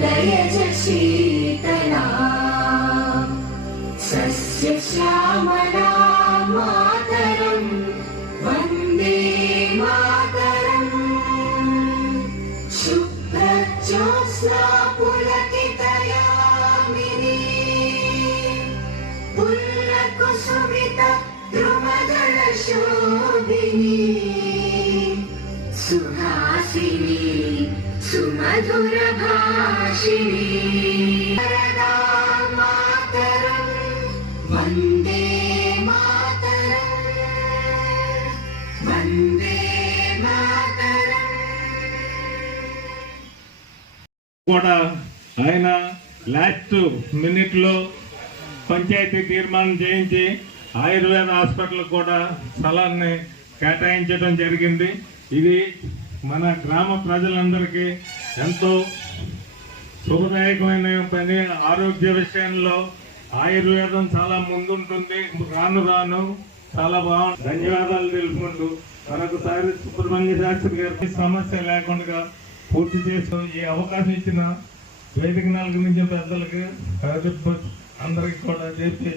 मलयज शीतला सस्यश्यामला मातरं वन्दे मातरम् शुभ्रज्योत्स्ना पुलकितयामिनी पुल्लकुसुमित द्रुमदलशोभिनी सुहासिनी सुमधुरभाषिणी वरदा मातरं वन्दे मातरं वन्दे मातरं కూడా ఆయన లాస్ట్ మినిట్లో పంచాయతీ తీర్మానం చేయించి ఆయుర్వేద హాస్పిటల్ కూడా స్థలాన్ని కేటాయించడం జరిగింది. ఇది మన గ్రామ ప్రజలందరికీ ఎంతో శుభదాయకమైన పని. ఆరోగ్య విషయంలో ఆయుర్వేదం చాలా ముందుంటుంది. రాను రాను చాలా బాగుంది. ధన్యవాదాలు తెలుపుకుంటూ మరొకసారి సుబ్రహ్మణ్య శాస్త్రి గారికి సమస్య లేకుండా పూర్తి చేస్తూ ఈ అవకాశం ఇచ్చిన వేదిక నుంచి పెద్దలకి అందరికి కూడా చెప్పి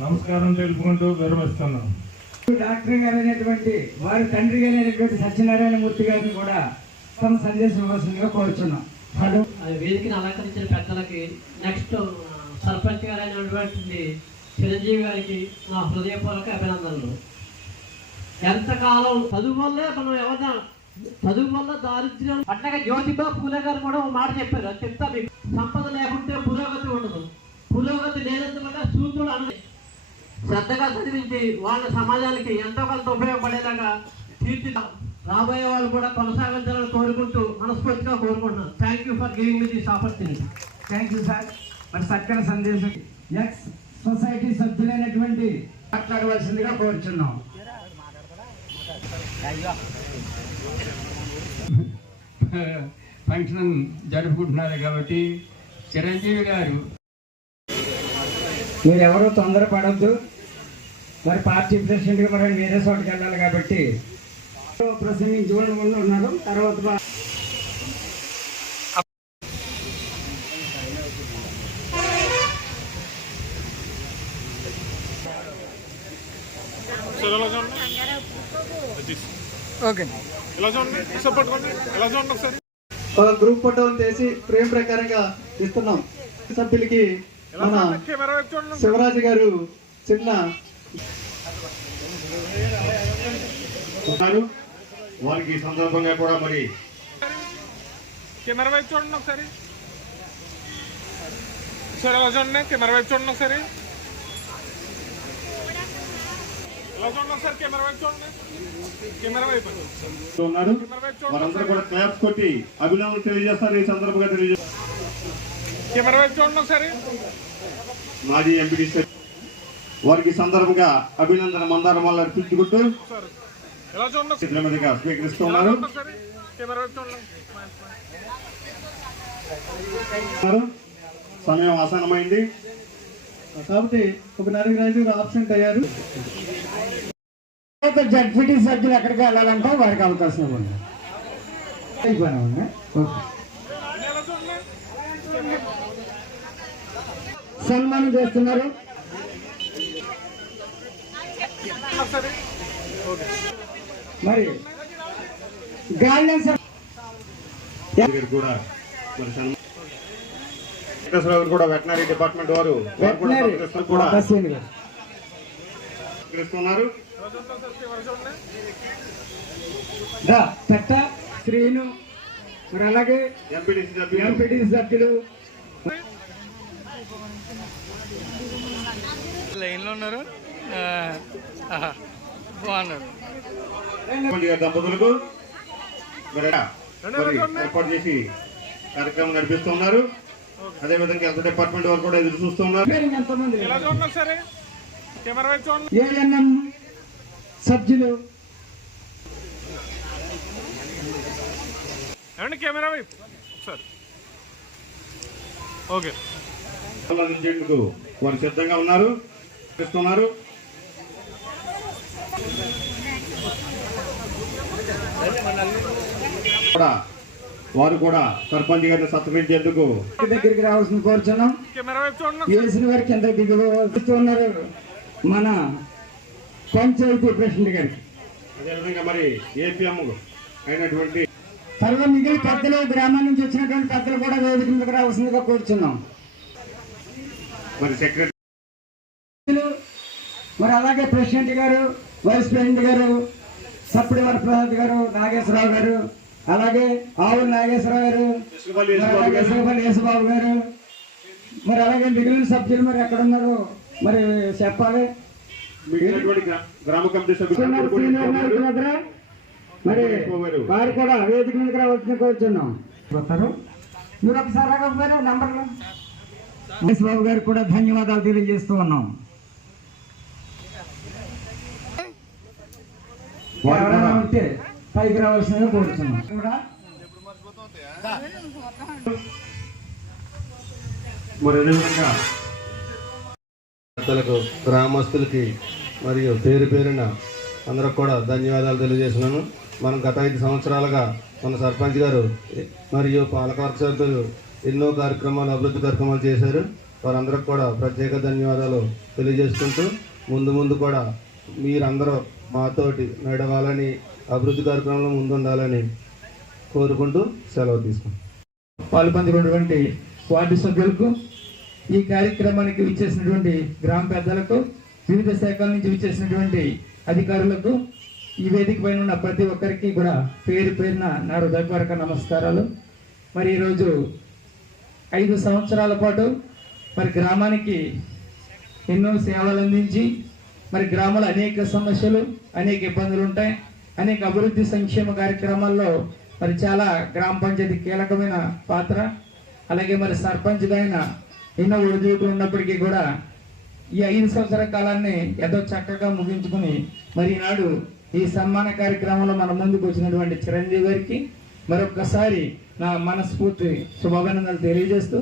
నమస్కారం తెలుపుకుంటూ విరమిస్తున్నాం. డాక్టర్ గారు అయినటువంటి వారి తండ్రి గారైనటువంటి సత్యనారాయణ మూర్తి గారిని కూడా తమ సందేశం ఇవ్వాల్సిందిగా కోరుచున్నాం. వేదికను అలంకరించిన పెద్దలకి, నెక్స్ట్ సర్పంచ్ గారు అయినటువంటి చిరంజీవి గారికి నా హృదయపూర్వక అభినందనలు. ఎంతకాలం చదువు వల్లే మనం ఎవరైనా చదువు వల్ల దారిద్ర్యం అట్లాగే జ్యోతిబా పూలే గారు కూడా ఒక మాట చెప్పారు. అది చెప్తా మీకు. సంపద లేకుంటే పురోగతి ఉండదు, పురోగతి లేనందువల్ల సూత్రుడు అన్నది శ్రద్ధగా చదివించి వాళ్ళ సమాజానికి ఎంతో కొంత ఉపయోగపడేలాగా తీర్చిదా రాబోయే వాళ్ళు కూడా కొనసాగించాలని కోరుకుంటూ మనస్ఫూర్తిగా కోరుకుంటున్నాను. Thank you for giving me this opportunity. Thank you sir. మరి చక్కని సందేశం ఎక్స్ సొసైటీ సభ్యులైనటువంటి మాట్లాడవలసిందిగా కోరుచున్నాం. ఫంక్షన్ జరుపుకుంటున్నారు కాబట్టి చిరంజీవి గారు మీరెవరూ తొందరపడద్దు. మరి పార్టీ ప్రెసిడెంట్గా మరి వేరే చోటుకి వెళ్ళాలి కాబట్టి ప్రసంగించి ఉన్నారు. తర్వాత గ్రూప్ ఫోటోలు తీసి ఫ్రేమ్ ప్రకారంగా ఇస్తున్నాం. సభ్యులకి మన శివరాజు గారు చిన్న వారికి సందర్భంగా కూడా మరి కెమెరా వైపు చూడండి ఒకసారి. సార్ ఎలా చూడండి, కెమెరా వైపు చూడండి ఒకసారి. ఎలా చూడండి ఒకసారి, కెమెరా వైపు చూడండి. కెమెరా వైపు ఉన్నారు. వారందరూ కూడా క్లాప్స్ కొట్టి అభినందనలు తెలియజేస్తారు. ఈ సందర్భంగా తెలియజేస్తారు. కెమెరా వైపు చూడండి ఒకసారి. మాజీ ఎంపీ వారికి సందర్భంగా అభినందన మందారమాల అర్పించుకుంటూ మీదుగా స్వీకరిస్తున్నారు. సమయం ఆసన్నమైంది కాబట్టి ఒక నలుగురు ఆబ్సెంట్ అయ్యారు. జడ్పీటీ సభ్యులు ఎక్కడికి వెళ్ళాలంటే వారికి అవకాశం ఉంది. సన్మానం చేస్తున్నారు. మరి కూడా వెటనరీ డిపార్ట్మెంట్ వారు పెట్ట శ్రీను, మరి అలాగే ఎంపీటీ సభ్యులు లైన్లో ఉన్నారు. బాగున్నారు. దంపతులకు ఏర్పాటు చేసి కార్యక్రమం నడిపిస్తున్నారు. అదేవిధంగా హెల్త్ డిపార్ట్మెంట్ వారు కూడా ఎదురు చూస్తున్నారు. ఏఎన్ఎం సభ్యులు కెమెరా వైపు సార్. ఓకే, అందించేందుకు వారు సిద్ధంగా ఉన్నారు. కూడా వారు కూడా సర్పంచ్ గారిని సత్కరించేందుకు దగ్గరికి రావాల్సిన కోరుచున్నాం. కెమెరా వైపు చూడండి. వేసిన వారి కింద దిగుతున్నారు మన పంచాయతీ ప్రెసిడెంట్ గారికి. అదేవిధంగా మరి ఏపీఎం అయినటువంటి తర్వాత మిగిలిన పెద్దలు, గ్రామం నుంచి వచ్చినటువంటి పెద్దలు కూడా వేదిక మీదకి రావాల్సిందిగా కోరుచున్నాం. మరి సెక్రటరీ మరి అలాగే ప్రెసిడెంట్ గారు, వైస్ ప్రెసిడెంట్ గారు, సప్పుడు వరప్రసాద్ గారు, నాగేశ్వరరావు గారు, అలాగే ఆవుల నాగేశ్వరరావు గారు, యేసుబాబు గారు, మరి అలాగే మిగిలిన సభ్యులు మరి ఎక్కడ ఉన్నారు మరి చెప్పాలి. మిగిలినటువంటి గ్రామ కమిటీ సభ్యులు మరి వారు కూడా వేదిక మీదకి రావాల్సింది కోరుచున్నాం. మీరు ఒకసారి రాకపోయినా నంబర్లు బాబు గారికి కూడా ధన్యవాదాలు తెలియజేస్తూ ఉన్నాం. ఎవరైనా ఉంటే పైకి రావాల్సిందిగా కోరుచున్నాం. మరి అదేవిధంగా పెద్దలకు, గ్రామస్తులకి మరియు పేరు పేరున అందరికి కూడా ధన్యవాదాలు తెలియజేస్తున్నాను. మనం గత 5 సంవత్సరాలుగా మన సర్పంచ్ గారు మరియు పాలకవర్గ సభ్యులు ఎన్నో కార్యక్రమాలు, అభివృద్ధి కార్యక్రమాలు చేశారు. వారందరికి కూడా ప్రత్యేక ధన్యవాదాలు తెలియజేసుకుంటూ ముందు కూడా మీరందరూ మాతోటి నడవాలని, అభివృద్ధి కార్యక్రమంలో ముందుండాలని కోరుకుంటూ సెలవు తీసుకుంటాం. పాల్పొందినటువంటి వార్డు సభ్యులకు, ఈ కార్యక్రమానికి విచ్చేసినటువంటి గ్రామ పెద్దలకు, వివిధ శాఖల నుంచి విచ్చేసినటువంటి అధికారులకు, ఈ వేదిక పైన ఉన్న ప్రతి ఒక్కరికి కూడా పేరు పేరున నా హృదయపూర్వక నమస్కారాలు. మరి ఈరోజు 5 సంవత్సరాల పాటు మరి గ్రామానికి ఎన్నో సేవలు అందించి, మరి గ్రామంలో అనేక సమస్యలు, అనేక ఇబ్బందులు ఉంటాయి. అనేక అభివృద్ధి సంక్షేమ కార్యక్రమాల్లో మరి చాలా గ్రామ పంచాయతీ కీలకమైన పాత్ర. అలాగే మరి సర్పంచ్గా ఆయన ఎన్నో ఒడిదుడుకులు ఉన్నప్పటికీ కూడా ఈ 5 సంవత్సరాల కాలాన్ని ఎంతో చక్కగా ముగించుకుని మరి ఈనాడు ఈ సన్మాన కార్యక్రమంలో మన ముందుకు వచ్చినటువంటి చిరంజీవి గారికి మరొక్కసారి నా మనస్ఫూర్తి శుభాభినందనలు తెలియజేస్తూ,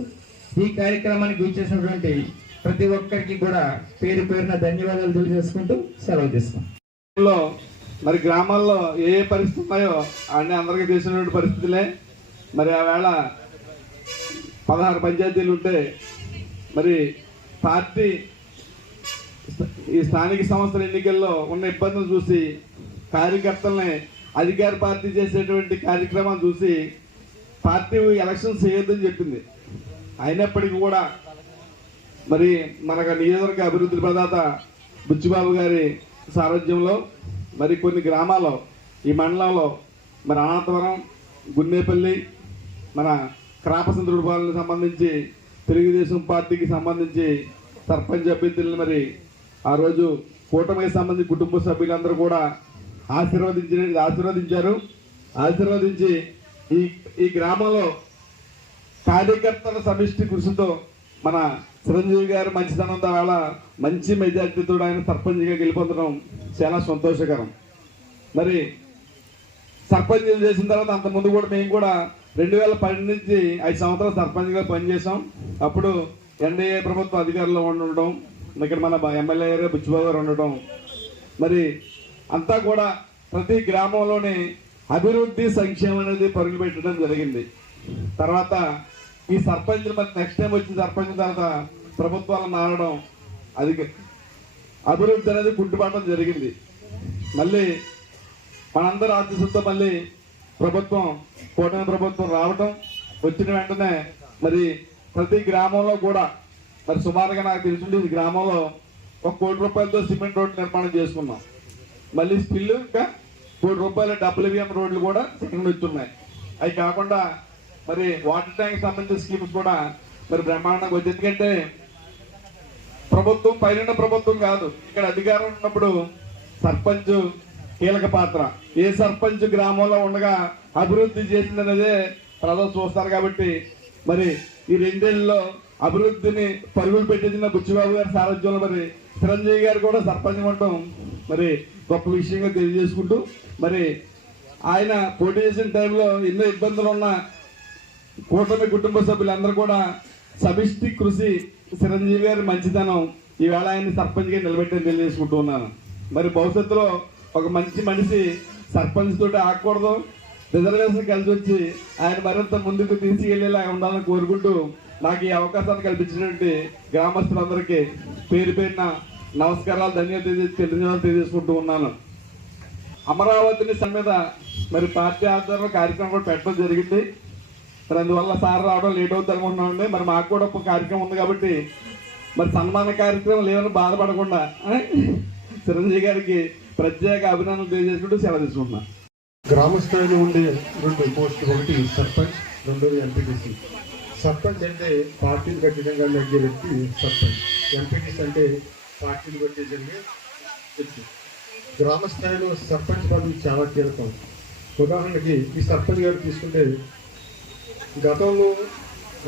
ఈ కార్యక్రమానికి విచ్చేసినటువంటి ప్రతి ఒక్కరికి కూడా పేరు పేరున ధన్యవాదాలు తెలియజేసుకుంటూ సెలవు తీసుకుంటాం. మరి గ్రామాల్లో ఏ పరిస్థితులు ఉన్నాయో అన్నీ అందరికీ తెలిసినటువంటి పరిస్థితులే. మరి ఆ వేళ 16 పంచాయతీలు ఉంటే మరి పార్టీ ఈ స్థానిక సంస్థల ఎన్నికల్లో ఉన్న ఇబ్బందులు చూసి, కార్యకర్తల్ని అధికార పార్టీ చేసేటువంటి కార్యక్రమాలు చూసి పార్టీ ఎలక్షన్ చేయొద్దని చెప్పింది. అయినప్పటికీ కూడా మరి మనకు నియోజకవర్గ అభివృద్ధి ప్రదాత బుచ్చిబాబు గారి సారథ్యంలో మరి కొన్ని గ్రామాల్లో ఈ మండలంలో మరి అనంతవరం, గున్నేపల్లి, మన క్రాపసంద్రుడిపాలెంకి సంబంధించి తెలుగుదేశం పార్టీకి సంబంధించి సర్పంచ్ అభ్యర్థులను మరి ఆ రోజు కూటమికి సంబంధించి కుటుంబ సభ్యులందరూ కూడా ఆశీర్వదించారు. ఆశీర్వదించి ఈ గ్రామంలో కార్యకర్తల సమిష్టి కృషితో మన చిరంజీవి గారు మంచితనంతో వేళ మంచి మెజార్టీతో ఆయన సర్పంచ్గా గెలుపొందడం చాలా సంతోషకరం. మరి సర్పంచ్ చేసిన తర్వాత అంతకుముందు కూడా మేము కూడా 2010 నుంచి 5 సంవత్సరాలు సర్పంచ్గా పనిచేసాం. అప్పుడు ఎన్డీఏ ప్రభుత్వ అధికారులు ఉండడం, ఇక్కడ మన ఎమ్మెల్యే గారు బుచ్చిబాబు గారు ఉండటం, మరి అంతా కూడా ప్రతి గ్రామంలోనే అభివృద్ధి సంక్షేమం అనేది పరుగులు పెట్టడం జరిగింది. తర్వాత ఈ సర్పంచ్ మరి నెక్స్ట్ టైం వచ్చిన సర్పంచ్ తర్వాత ప్రభుత్వాలు మారడం, అది అభివృద్ధి అనేది కుంటుపడడం జరిగింది. మళ్ళీ మనందరూ ఆశీస్సులతో మళ్ళీ ప్రభుత్వం, కూటమి ప్రభుత్వం రావటం, వచ్చిన వెంటనే మరి ప్రతి గ్రామంలో కూడా మరి సుమారుగా నాకు తెలిసింది ఈ గ్రామంలో 1 కోటి రూపాయలతో సిమెంట్ రోడ్డు నిర్మాణం చేసుకున్నాం. మళ్ళీ స్టిల్ ఇంకా 1 కోటి రూపాయల WBM రోడ్లు కూడా సెకండ్ వచ్చున్నాయి. అవి కాకుండా మరి వాటర్ ట్యాంక్ సంబంధించిన స్కీమ్స్ కూడా మరి బ్రహ్మాండంగా వచ్చి, ఎందుకంటే ప్రభుత్వం పైన ప్రభుత్వం కాదు, ఇక్కడ అధికారం ఉన్నప్పుడు సర్పంచ్ కీలక పాత్ర. ఏ సర్పంచ్ గ్రామంలో ఉండగా అభివృద్ధి చేసిందనేదే ప్రజలు చూస్తారు. కాబట్టి మరి ఈ 2 ఏళ్లలో అభివృద్ధిని పరుగులు పెట్టించిన బుచ్చిబాబు గారి సారథ్యంలో మరి చిరంజీవి గారు కూడా సర్పంచ్ ఉండటం మరి గొప్ప విషయంగా తెలియజేసుకుంటూ, మరి ఆయన పోటీ చేసిన టైంలో ఎన్నో ఇబ్బందులు ఉన్న కూటమి కుటుంబ సభ్యులందరూ కూడా సమిష్టి కృషి, చిరంజీవి గారి మంచితనం ఈవేళ ఆయన్ని సర్పంచ్గా నిలబెట్టని తెలియజేసుకుంటూ ఉన్నాను. మరి భవిష్యత్తులో ఒక మంచి మనిషి సర్పంచ్ తోటి ఆగకూడదు, రిజర్వేషన్ కలిసి వచ్చి ఆయన మరింత ముందుకు తీసుకెళ్లేలా ఉండాలని కోరుకుంటూ నాకు ఈ అవకాశాన్ని కల్పించినటువంటి గ్రామస్తులందరికీ పేరు పేరున నమస్కారాలు, ధన్యవాదాలు తెలియజేసుకుంటూ ఉన్నాను. అమరావతిని మీద మరి పార్టీ ఆధ్వర్యంలో కార్యక్రమం కూడా పెట్టడం జరిగింది. మరి అందువల్ల సార్ రావడం లేట్ అవుతుంది అనుకుంటున్నామండి. మరి మాకు కూడా ఒక కార్యక్రమం ఉంది కాబట్టి మరి సన్మాన కార్యక్రమం లేవని బాధపడకుండా చిరంజీవి గారికి ప్రత్యేక అభినందనలు తెలియజేసుకుంటూ సెలవు తీసుకుంటున్నాను. గ్రామ స్థాయిలో ఉండే 2 పోస్టులు, ఒకటి సర్పంచ్, రెండోది ఎంపీటీసీ. సర్పంచ్ అంటే పార్టీలు ఖచ్చితంగా నెగ్గే వ్యక్తి సర్పంచ్. ఎంపీటీసీ అంటే పార్టీలు బట్టి జరిగే వ్యక్తి. గ్రామ స్థాయిలో సర్పంచ్ పదవి చాలా కీలకం. ఉదాహరణకి ఈ సర్పంచ్ గారు తీసుకుంటే గతంలో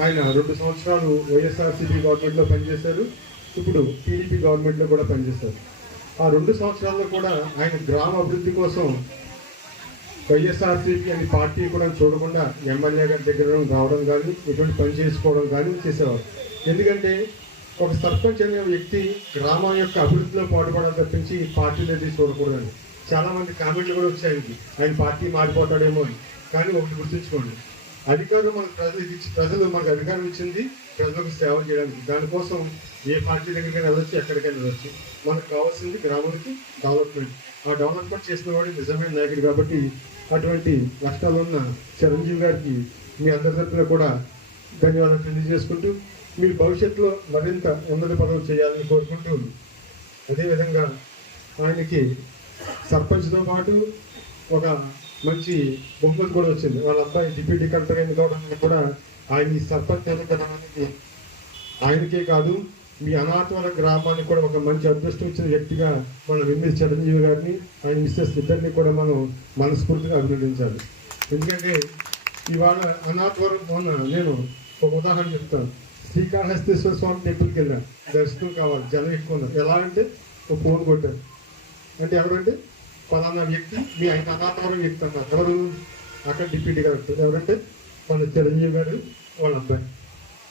ఆయన 2 సంవత్సరాలు వైఎస్ఆర్సీపీ గవర్నమెంట్లో పనిచేశారు, ఇప్పుడు టీడీపీ గవర్నమెంట్లో కూడా పనిచేశారు. ఆ 2 సంవత్సరాల్లో కూడా ఆయన గ్రామ అభివృద్ధి కోసం వైఎస్ఆర్సీపీ అనే పార్టీ కూడా చూడకుండా ఎమ్మెల్యే గారి దగ్గర రావడం కానీ ఎటువంటి పని చేసుకోవడం కానీ చేసేవారు. ఎందుకంటే ఒక సర్పంచ్ అనే వ్యక్తి గ్రామం యొక్క అభివృద్ధిలో పాటుపడాలని తప్పించి పార్టీలు అది చూడకూడదని చాలా మంది కామెంట్లు కూడా వచ్చాయి, ఆయన పార్టీ మారిపోతాడేమో అని. కానీ ఒకటి గుర్తుంచుకోండి, అధికారం మన ప్రజలు మనకు అధికారం ఇచ్చింది ప్రజలకు సేవ చేయడానికి. దానికోసం ఏ పార్టీ దగ్గరికి వెళ్ళొచ్చు, ఎక్కడికైనా వెళ్ళొచ్చు. మనకు కావాల్సింది గ్రామానికి డెవలప్మెంట్. ఆ డెవలప్మెంట్ చేసిన వాడు నిజమైన నాయకుడు. కాబట్టి అటువంటి కష్టాలు ఉన్న చిరంజీవి గారికి మీ అందరి తరఫున కూడా ధన్యవాదాలు తెలియజేసుకుంటూ మీరు భవిష్యత్తులో మరింత ఉన్నత పదవులు చేయాలని కోరుకుంటూ, అదేవిధంగా ఆయనకి సర్పంచ్తో పాటు ఒక మంచి బహుమతి కూడా వచ్చింది. వాళ్ళ అబ్బాయి డిప్యూటీ కలెక్టర్ ఎన్నుకోవడానికి కూడా ఆయన ఈ సర్పంచ్ ఎన్నుకోవడానికి ఆయనకే కాదు మీ అనాథవర గ్రామానికి కూడా ఒక మంచి అదృష్టం ఇచ్చిన వ్యక్తిగా మన వెంకట చిరంజీవి గారిని, ఆయన మిస్సెస్ ఇద్దరిని కూడా మనం మనస్ఫూర్తిగా అభినందించాలి. ఎందుకంటే ఇవాళ అనాథవరం మొన్న నేను ఒక ఉదాహరణ చెప్తాను. శ్రీకాళహస్తీశ్వర స్వామి టెంపుల్కి వెళ్ళాను, దర్శనం కావాలి, జనం ఎక్కువ ఉన్నారు. ఎలా అంటే ఒక ఫోన్ కొట్టారు. అంటే ఎవరంటే పలానా వ్యక్తి మీ ఆయన అనాథవరం వ్యక్తి అన్నారు. ఎవరు? అక్కడ డిప్యూటీ కలెక్టర్. ఎవరంటే మన చిరంజీవి గారు వాళ్ళ అబ్బాయి.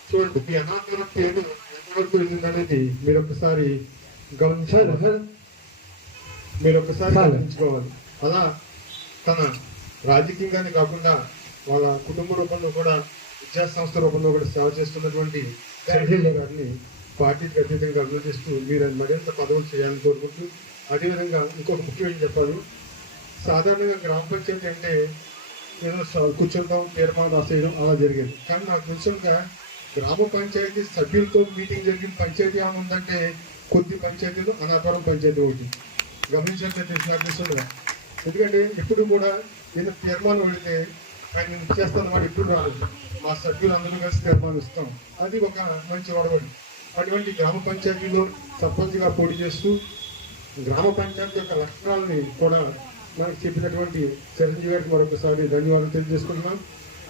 చూడండి, మీ అనాథవరం పేరు ఎంతవరకు వెళ్ళిందనేది మీరు ఒకసారి గమనించుకోవాలి. అలా తన రాజకీయంగానే కాకుండా వాళ్ళ కుటుంబ రూపంలో కూడా, విద్యా సంస్థ రూపంలో కూడా సేవ చేస్తున్నటువంటి చిరంజీవి గారిని పార్టీకి అతీతంగా అభినందిస్తూ మీరు మరింత పదవులు చేయాలని కోరుకుంటూ, అదేవిధంగా ఇంకొక ముఖ్యమైన చెప్పాలి. సాధారణంగా గ్రామ పంచాయతీ అంటే ఏదో కూర్చుంటాం, తీర్మానం రాసేయడం అలా జరిగేది. కానీ నాకు తెలిసినగా గ్రామ పంచాయతీ సభ్యులతో మీటింగ్ జరిగిన పంచాయతీ ఏమైనా ఉందంటే కొద్ది పంచాయతీలు అనాథవరం పంచాయతీ ఒకటి. గమనించినట్లయితే నాకు తెలిసిందిగా. ఎందుకంటే ఎప్పుడు కూడా ఏదో తీర్మానం పెడితే ఆయన చేస్తాను వాడు ఎప్పుడు రాలేదు. మా సభ్యులు అందరూ కలిసి తీర్మానిస్తాం. అది ఒక మంచి ఒడవడి. అటువంటి గ్రామ పంచాయతీలో సర్పంచ్గా పోటీ చేస్తూ గ్రామ పంచాయతీ యొక్క లక్షణాలని కూడా మనకు చెప్పినటువంటి చిరంజీవి గారికి మరొకసారి ధన్యవాదాలు తెలియజేసుకుంటున్నాం.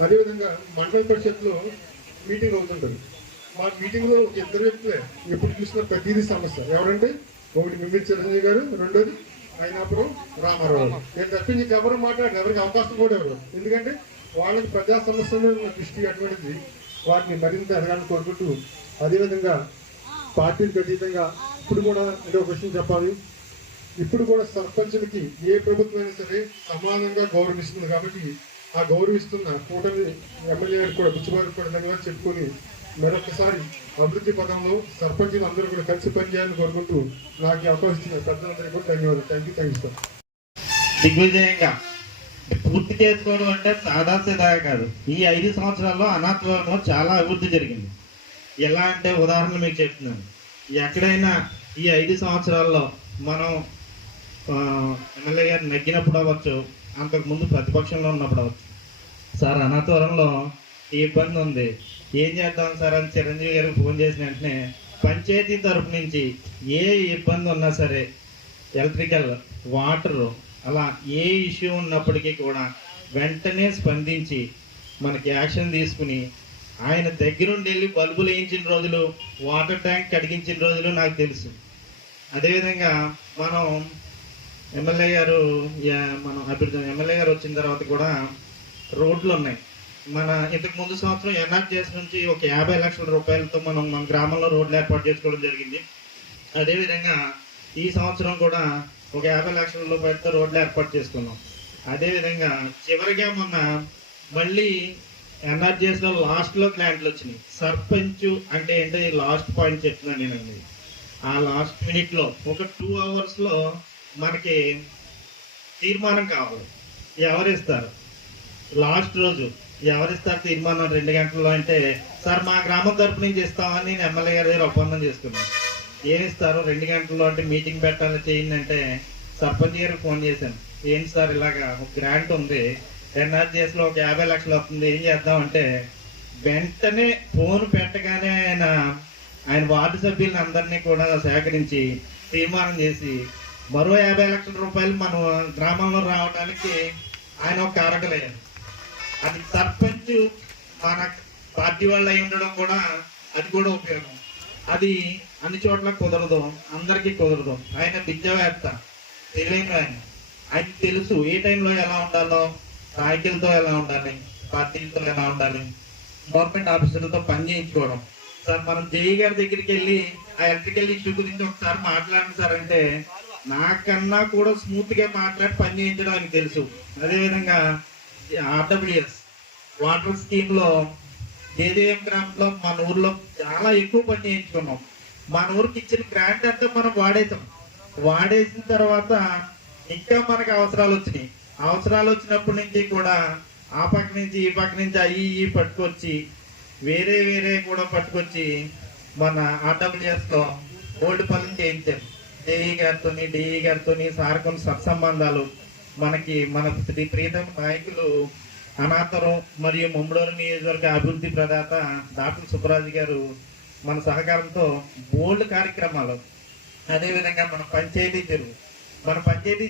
అదేవిధంగా మండల పరిషత్లో మీటింగ్ అవుతుంటుంది. మా మీటింగ్లో ఒక 2 వ్యక్తులే ఎప్పుడు చూసిన ప్రతిదీ సమస్య. ఎవరంటే ఒకటి మిమ్మిడి చిరంజీవి గారు, రెండోది అయినప్పుడు రామారావు. నేను తప్పించి ఎవరు మాట్లాడి ఎవరికి అవకాశం కూడా ఎవరు. ఎందుకంటే వాళ్ళకి ప్రజా సమస్యలు దృష్టి అటువంటిది, వాటిని మరింత ఎదగాలని కోరుకుంటూ, అదేవిధంగా పార్టీలకు అతీతంగా ఇప్పుడు కూడా ఇంకొక విషయం చెప్పాలి. ఇప్పుడు కూడా సర్పంచులకి ఏ ప్రభుత్వం అయినా సరే సమానంగా గౌరవిస్తుంది. కాబట్టి ఆ గౌరవిస్తున్న కూటమి ఎమ్మెల్యే గారికి కూడా బుచ్చిబారికి కూడా ధన్యవాదాలు చెప్పుకొని మరొకసారి అభివృద్ధి పదంలో సర్పంచులు అందరూ కూడా కలిసి పనిచేయాలని కోరుకుంటూ నాకు అవకాశం ఇచ్చిన పెద్దలందరికీ కూడా ధన్యవాదాలు. Thank you sir. దిగ్విజయంగా పూర్తి చేసుకోవడం అంటే సాదాసీదాగా కాదు. ఈ 5 సంవత్సరాల్లో అనాథవరంలో చాలా అభివృద్ధి జరిగింది. ఎలా అంటే ఉదాహరణ మీకు చెప్తున్నాను. ఎక్కడైనా ఈ 5 సంవత్సరాల్లో మనం ఎమ్మెల్యే గారు నెగ్గినప్పుడు అవ్వచ్చు, అంతకుముందు ప్రతిపక్షంలో ఉన్నప్పుడు అవ్వచ్చు, సార్ అనాథవరంలో ఈ ఇబ్బంది ఉంది, ఏం చేద్దాం సార్ అని చిరంజీవి గారికి ఫోన్ చేసిన వెంటనే పంచాయతీ తరఫు నుంచి ఏ ఇబ్బంది ఉన్నా సరే, ఎలక్ట్రికల్, వాటరు, అలా ఏ ఇష్యూ ఉన్నప్పటికీ కూడా వెంటనే స్పందించి మనకి యాక్షన్ తీసుకుని ఆయన దగ్గరుండి వెళ్ళి బల్బులు వేయించిన రోజులు, వాటర్ ట్యాంక్ కడిగించిన రోజులు నాకు తెలుసు. అదేవిధంగా మనం ఎమ్మెల్యే గారు వచ్చిన తర్వాత కూడా రోడ్లు ఉన్నాయి. మన ఇంతకు ముందు సంవత్సరం ఎన్ఆర్జీఎస్ నుంచి ఒక 50 లక్షల రూపాయలతో మనం మన గ్రామంలో రోడ్లు ఏర్పాటు చేసుకోవడం జరిగింది. అదేవిధంగా ఈ సంవత్సరం కూడా ఒక 50 లక్షల రూపాయలతో రోడ్లు ఏర్పాటు చేసుకున్నాం. అదేవిధంగా చివరిగా మొన్న మళ్ళీ ఎన్ఆర్జీఎస్ లో లాస్ట్ లో గ్రాంట్లు వచ్చినాయి. సర్పంచ్ అంటే ఏంటో లాస్ట్ పాయింట్ చెప్తున్నాను నేనండి. ఆ లాస్ట్ మినిట్ లో ఒక 2 hours లో మనకి తీర్మానం కావాలి. ఎవరిస్తారు లాస్ట్ రోజు ఎవరిస్తారు తీర్మానం 2 గంటల్లో అంటే, సార్ మా గ్రామం తరపు నుంచి ఇస్తామని నేను ఎమ్మెల్యే గారి దగ్గర ఒప్పందం చేసుకున్నాను. ఏమిస్తారు 2 గంటల్లో అంటే మీటింగ్ పెట్టాలి చేయండి అంటే, సర్పంచ్ గారికి ఫోన్ చేశాను. ఏంటి సార్ ఇలాగా ఒక గ్రాంట్ ఉంది, ఎన్ఆర్జీఎస్ లో ఒక 50 లక్షలు వస్తుంది, ఏం చేద్దాం అంటే, వెంటనే ఫోన్ పెట్టగానే ఆయన వార్డు సభ్యులను అందరినీ కూడా సేకరించి తీర్మానం చేసి మరో 50 లక్షల రూపాయలు మన గ్రామంలో రావడానికి ఆయన ఒక కారకులయ్యారు. అది సర్పంచ్ మన పార్టీ వాళ్ళు అయి ఉండడం కూడా అది కూడా ఉపయోగం. అది అన్ని చోట్ల కుదరదు, అందరికీ కుదరదు. ఆయన విద్యావేత్త, తెలియని ఆయన తెలుసు ఏ టైంలో ఎలా ఉండాలో, నాయకులతో ఎలా ఉండాలి, పార్టీలతో ఎలా ఉండాలి, గవర్నమెంట్ ఆఫీసర్లతో పని చేయించుకోవడం. సార్ మనం జేఈ గారి దగ్గరికి వెళ్ళి ఆ ఎలక్ట్రికల్ ఇష్యూ గురించి ఒకసారి మాట్లాడండి సార్ అంటే, నాకన్నా కూడా స్మూత్ గా మాట్లాడి పని చేయించడం ఆయనకు తెలుసు. అదేవిధంగా ఆర్డబ్ల్యూఎస్ వాటర్ స్కీమ్ లో జేజేఎం గ్రామంలో మన ఊర్లో చాలా ఎక్కువ పని చేయించుకున్నాం. మన ఊరికి ఇచ్చిన గ్రాంట్ అంతా మనం వాడేసిన తర్వాత ఇంకా మనకు అవసరాలు వచ్చినాయి. అవసరాలు వచ్చినప్పటి నుంచి కూడా ఆ పక్క నుంచి ఈ పక్క నుంచి అవి పట్టుకొచ్చి వేరే కూడా పట్టుకొచ్చి మన ఆర్డబ్ల్యూఎస్ లో ఓల్డ్ పనులు చేయించారు. జేఈ గారితోని డిఈ గారితోని సార్కం సత్సంబంధాలు మనకి మన ప్రీతం నాయకులు అనాథరం మరియు ముమ్మడూరు నియోజకవర్గ అభివృద్ధి ప్రదాత డాక్టర్ సుబ్బరాజు గారు మన సహకారంతో బోల్డ్ కార్యక్రమాలు. అదేవిధంగా మన పంచాయతీ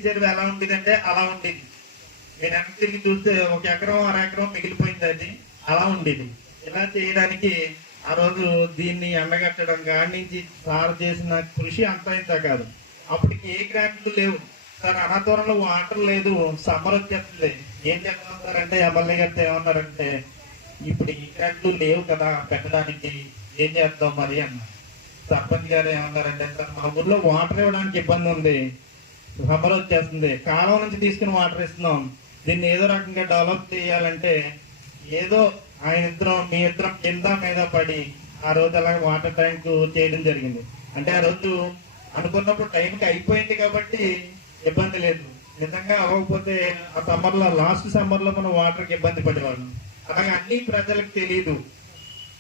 చెరువు ఎలా ఉండేదంటే అలా ఉండేది. మీరు వెనక్కి తిరిగి చూస్తే 1 ఎకరం 1/2 ఎకరం మిగిలిపోయింది. అది అలా ఉండేది. ఇలా చేయడానికి ఆ రోజు దీన్ని ఎండగట్టడం కాడి నుంచి సార్ చేసిన కృషి అంతా ఇంత కాదు. అప్పటికి ఏ గ్రాంట్లు లేవు సార్. అనాథవరంలో వాటర్ లేదు, సమ్మర్ వచ్చేస్తుంది. ఏం చెప్తాం సార్ అంటే, ఎమ్మెల్యే గారితో ఏమన్నారంటే, ఇప్పుడు ఈ గ్రాంట్లు లేవు కదా పెట్టడానికి, ఏం చేద్దాం మరి అన్నారు. సర్పంచ్ గారు ఏమన్నారంటే, సార్ మా ఊర్లో వాటర్ ఇవ్వడానికి ఇబ్బంది ఉంది, సమ్మర్ వచ్చేస్తుంది, కాలం నుంచి తీసుకుని వాటర్ ఇస్తున్నాం, దీన్ని ఏదో రకంగా డెవలప్ చేయాలంటే ఏదో మీ ఇద్దరం కింద మీద పడి ఆ రోజు అలాగే వాటర్ ట్యాంక్ చేయడం జరిగింది. అంటే ఆ రోజు అనుకున్నప్పుడు టైంకి అయిపోయింది కాబట్టి ఇబ్బంది లేదు. నిజంగా అవ్వకపోతే ఆ సమ్మర్లో లాస్ట్ సమ్మర్లో మనం వాటర్కి ఇబ్బంది పడేవాళ్ళం. అలాగే అన్ని ప్రజలకు తెలియదు.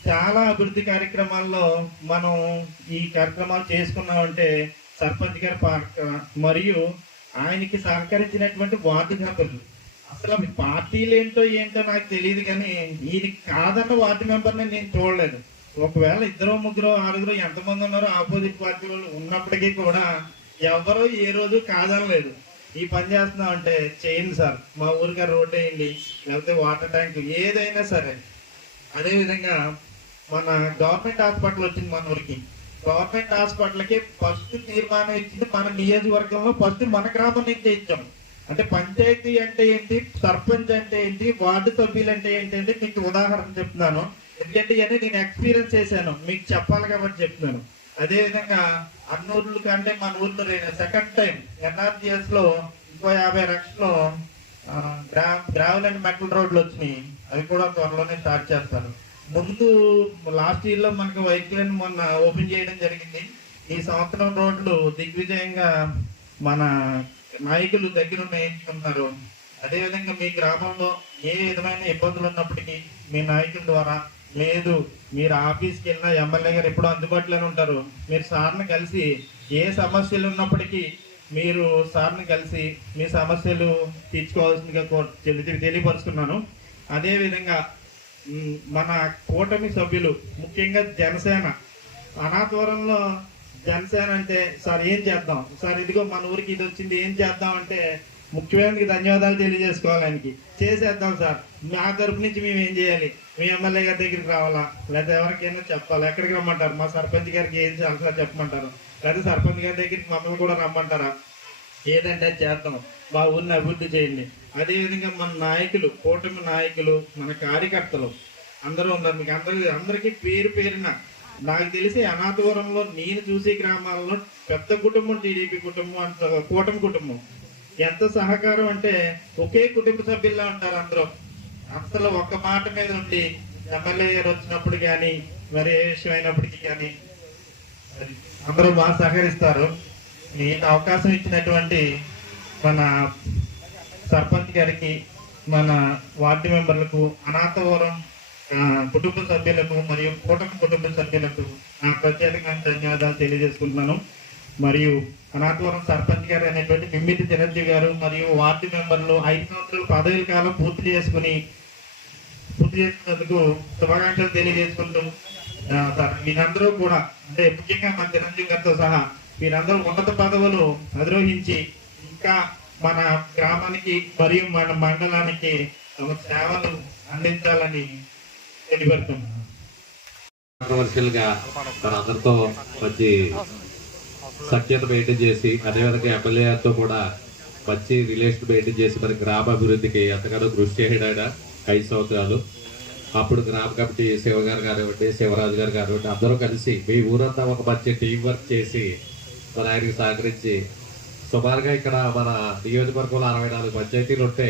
చాలా అభివృద్ధి కార్యక్రమాల్లో మనం ఈ కార్యక్రమాలు చేసుకున్నామంటే సర్పంచ్ గారు మరియు ఆయనకి సహకరించినటువంటి వార్డు మెంబర్లు. అసలు పార్టీలు ఏంటో నాకు తెలియదు, కానీ ఈయన కాదన్న వార్డు మెంబర్ని నేను చూడలేదు. ఒకవేళ 2, 3, 6 ఎంతమంది ఉన్నారో ఆపోజిట్ పార్టీ వాళ్ళు ఉన్నప్పటికీ కూడా ఎవరో ఏ రోజు కాదనలేదు. ఈ పని చేస్తున్నామంటే చేయండి సార్, మా ఊరిగా రోడ్డు వేయండి, లేకపోతే వాటర్ ట్యాంక్ ఏదైనా సరే. అదేవిధంగా మన గవర్నమెంట్ హాస్పిటల్ వచ్చింది మన ఊరికి. గవర్నమెంట్ హాస్పిటల్కి ఫస్ట్ తీర్మానం ఇచ్చింది మన నియోజకవర్గంలో, ఫస్ట్ మన గ్రామం నుంచి ఇచ్చాం. అంటే పంచాయతీ అంటే ఏంటి, సర్పంచ్ అంటే ఏంటి, వార్డు సభ్యులు అంటే ఏంటంటే మీకు ఉదాహరణ చెప్తున్నాను. ఎందుకంటే ఇవన్నీ నేను ఎక్స్పీరియన్స్ చేశాను, మీకు చెప్పాలి కాబట్టి చెప్తున్నాను. అదేవిధంగా అన్నూర్లు కంటే మన ఊర్లో సెకండ్ టైం ఎన్ఆర్జీఎస్ లో ఇంకో 50 లక్షలు గ్రావెల్ అండ్ మెటల్ రోడ్లు వచ్చినాయి. అవి కూడా త్వరలోనే స్టార్ట్ చేస్తాను. ముందు లాస్ట్ ఇయర్ లో మనకు వెహికల్ మొన్న ఓపెన్ చేయడం జరిగింది. ఈ సంవత్సరం రోడ్లు దిగ్విజయంగా మన నాయకులు దగ్గర వేయించుకున్నారు. అదేవిధంగా మీ గ్రామంలో ఏ విధమైన ఇబ్బందులు ఉన్నప్పటికీ మీ నాయకుల ద్వారా, లేదు మీరు ఆఫీస్కి వెళ్ళినా ఎమ్మెల్యే గారు ఎప్పుడూ అందుబాటులోనే ఉంటారు, మీరు సార్ని కలిసి ఏ సమస్యలు ఉన్నప్పటికీ మీరు సార్ని కలిసి మీ సమస్యలు తీర్చుకోవాల్సిందిగా తెలియపరుస్తున్నాను. అదేవిధంగా మన కూటమి సభ్యులు, ముఖ్యంగా జనసేన అనాథవరంలో జనసేన అంటే, సార్ ఏం చేద్దాం సార్, ఇదిగో మన ఊరికి ఇది వచ్చింది, ఏం చేద్దాం అంటే ముఖ్యమైన ధన్యవాదాలు తెలియజేసుకోవాలి. ఆయనకి చేసేద్దాం సార్, మా తరపు నుంచి మేము ఏం చేయాలి, మీ ఎమ్మెల్యే గారి దగ్గరికి రావాలా, లేదా ఎవరికైనా చెప్పాలా, ఎక్కడికి రమ్మంటారు, మా సర్పంచ్ గారికి ఏం అసలు చెప్పమంటారు, లేదా సర్పంచ్ గారి దగ్గరికి మమ్మల్ని కూడా రమ్మంటారా, ఏదంటే చేద్దాం, మా ఊరిని అభివృద్ధి చేయండి. అదేవిధంగా మన నాయకులు, కూటమి నాయకులు, మన కార్యకర్తలు అందరూ ఉన్నారు. మీకు అందరికీ పేరున నాకు తెలిసి అనాథవరంలో నేను చూసే గ్రామాల్లో పెద్ద కుటుంబం టీడీపీ కుటుంబం, కూటమి కుటుంబం. ఎంత సహకారం అంటే ఒకే కుటుంబ సభ్యుల్లో ఉంటారు అందరూ. అసలు ఒక్క మాట మీద ఉండి ఎమ్మెల్యే గారు వచ్చినప్పుడు కానీ మరి ఏ విషయం అయినప్పటికీ కానీ అందరూ బాగా సహకరిస్తారు. ఈ అవకాశం ఇచ్చినటువంటి మన సర్పంచ్ గారికి, మన వార్డు మెంబర్లకు, అనాథవరం కుటుంబ సభ్యులకు మరియు కూటమి కుటుంబ సభ్యులకు నా ప్రత్యేకంగా ధన్యవాదాలు తెలియజేసుకుంటున్నాను. మరియు అనాథవరం సర్పంచ్ గారు అనేటువంటి మిమ్మిటి చిరంజీవి గారు మరియు వార్డు మెంబర్లు 5 సంవత్సరాల పదవి కాలం పూర్తి చేసినందుకు శుభాకాంక్షలు తెలియజేసుకుంటూ మీరందరూ కూడా అంటే ముఖ్యంగా మన చిరంజీవి గారితో సహా మీరందరూ ఉన్నత పదవులు అధిరోహించి ఇంకా మన గ్రామానికి మరియు మన మండలానికి సేవలు అందించాలని తెలియపడుతున్నాను. కాంట్రవర్షియల్గా మన అందరితో మంచి సఖ్యత మెయింటైన్ చేసి, అదేవిధంగా ఎమ్మెల్యేతో కూడా మంచి రిలేషన్ మెయింటైన్ చేసి మన గ్రామాభివృద్ధికి ఎంతగానో కృషి చేయడం ఆయన 5 సంవత్సరాలు. అప్పుడు గ్రామ కమిటీ శివగారు కానివ్వండి, శివరాజు గారు కానివ్వండి, అందరూ కలిసి మీ ఊరంతా ఒక మంచి టీం వర్క్ చేసి మన ఆయనకి సహకరించి సుమారుగా ఇక్కడ మన నియోజకవర్గంలో 64 పంచాయతీలు ఉంటే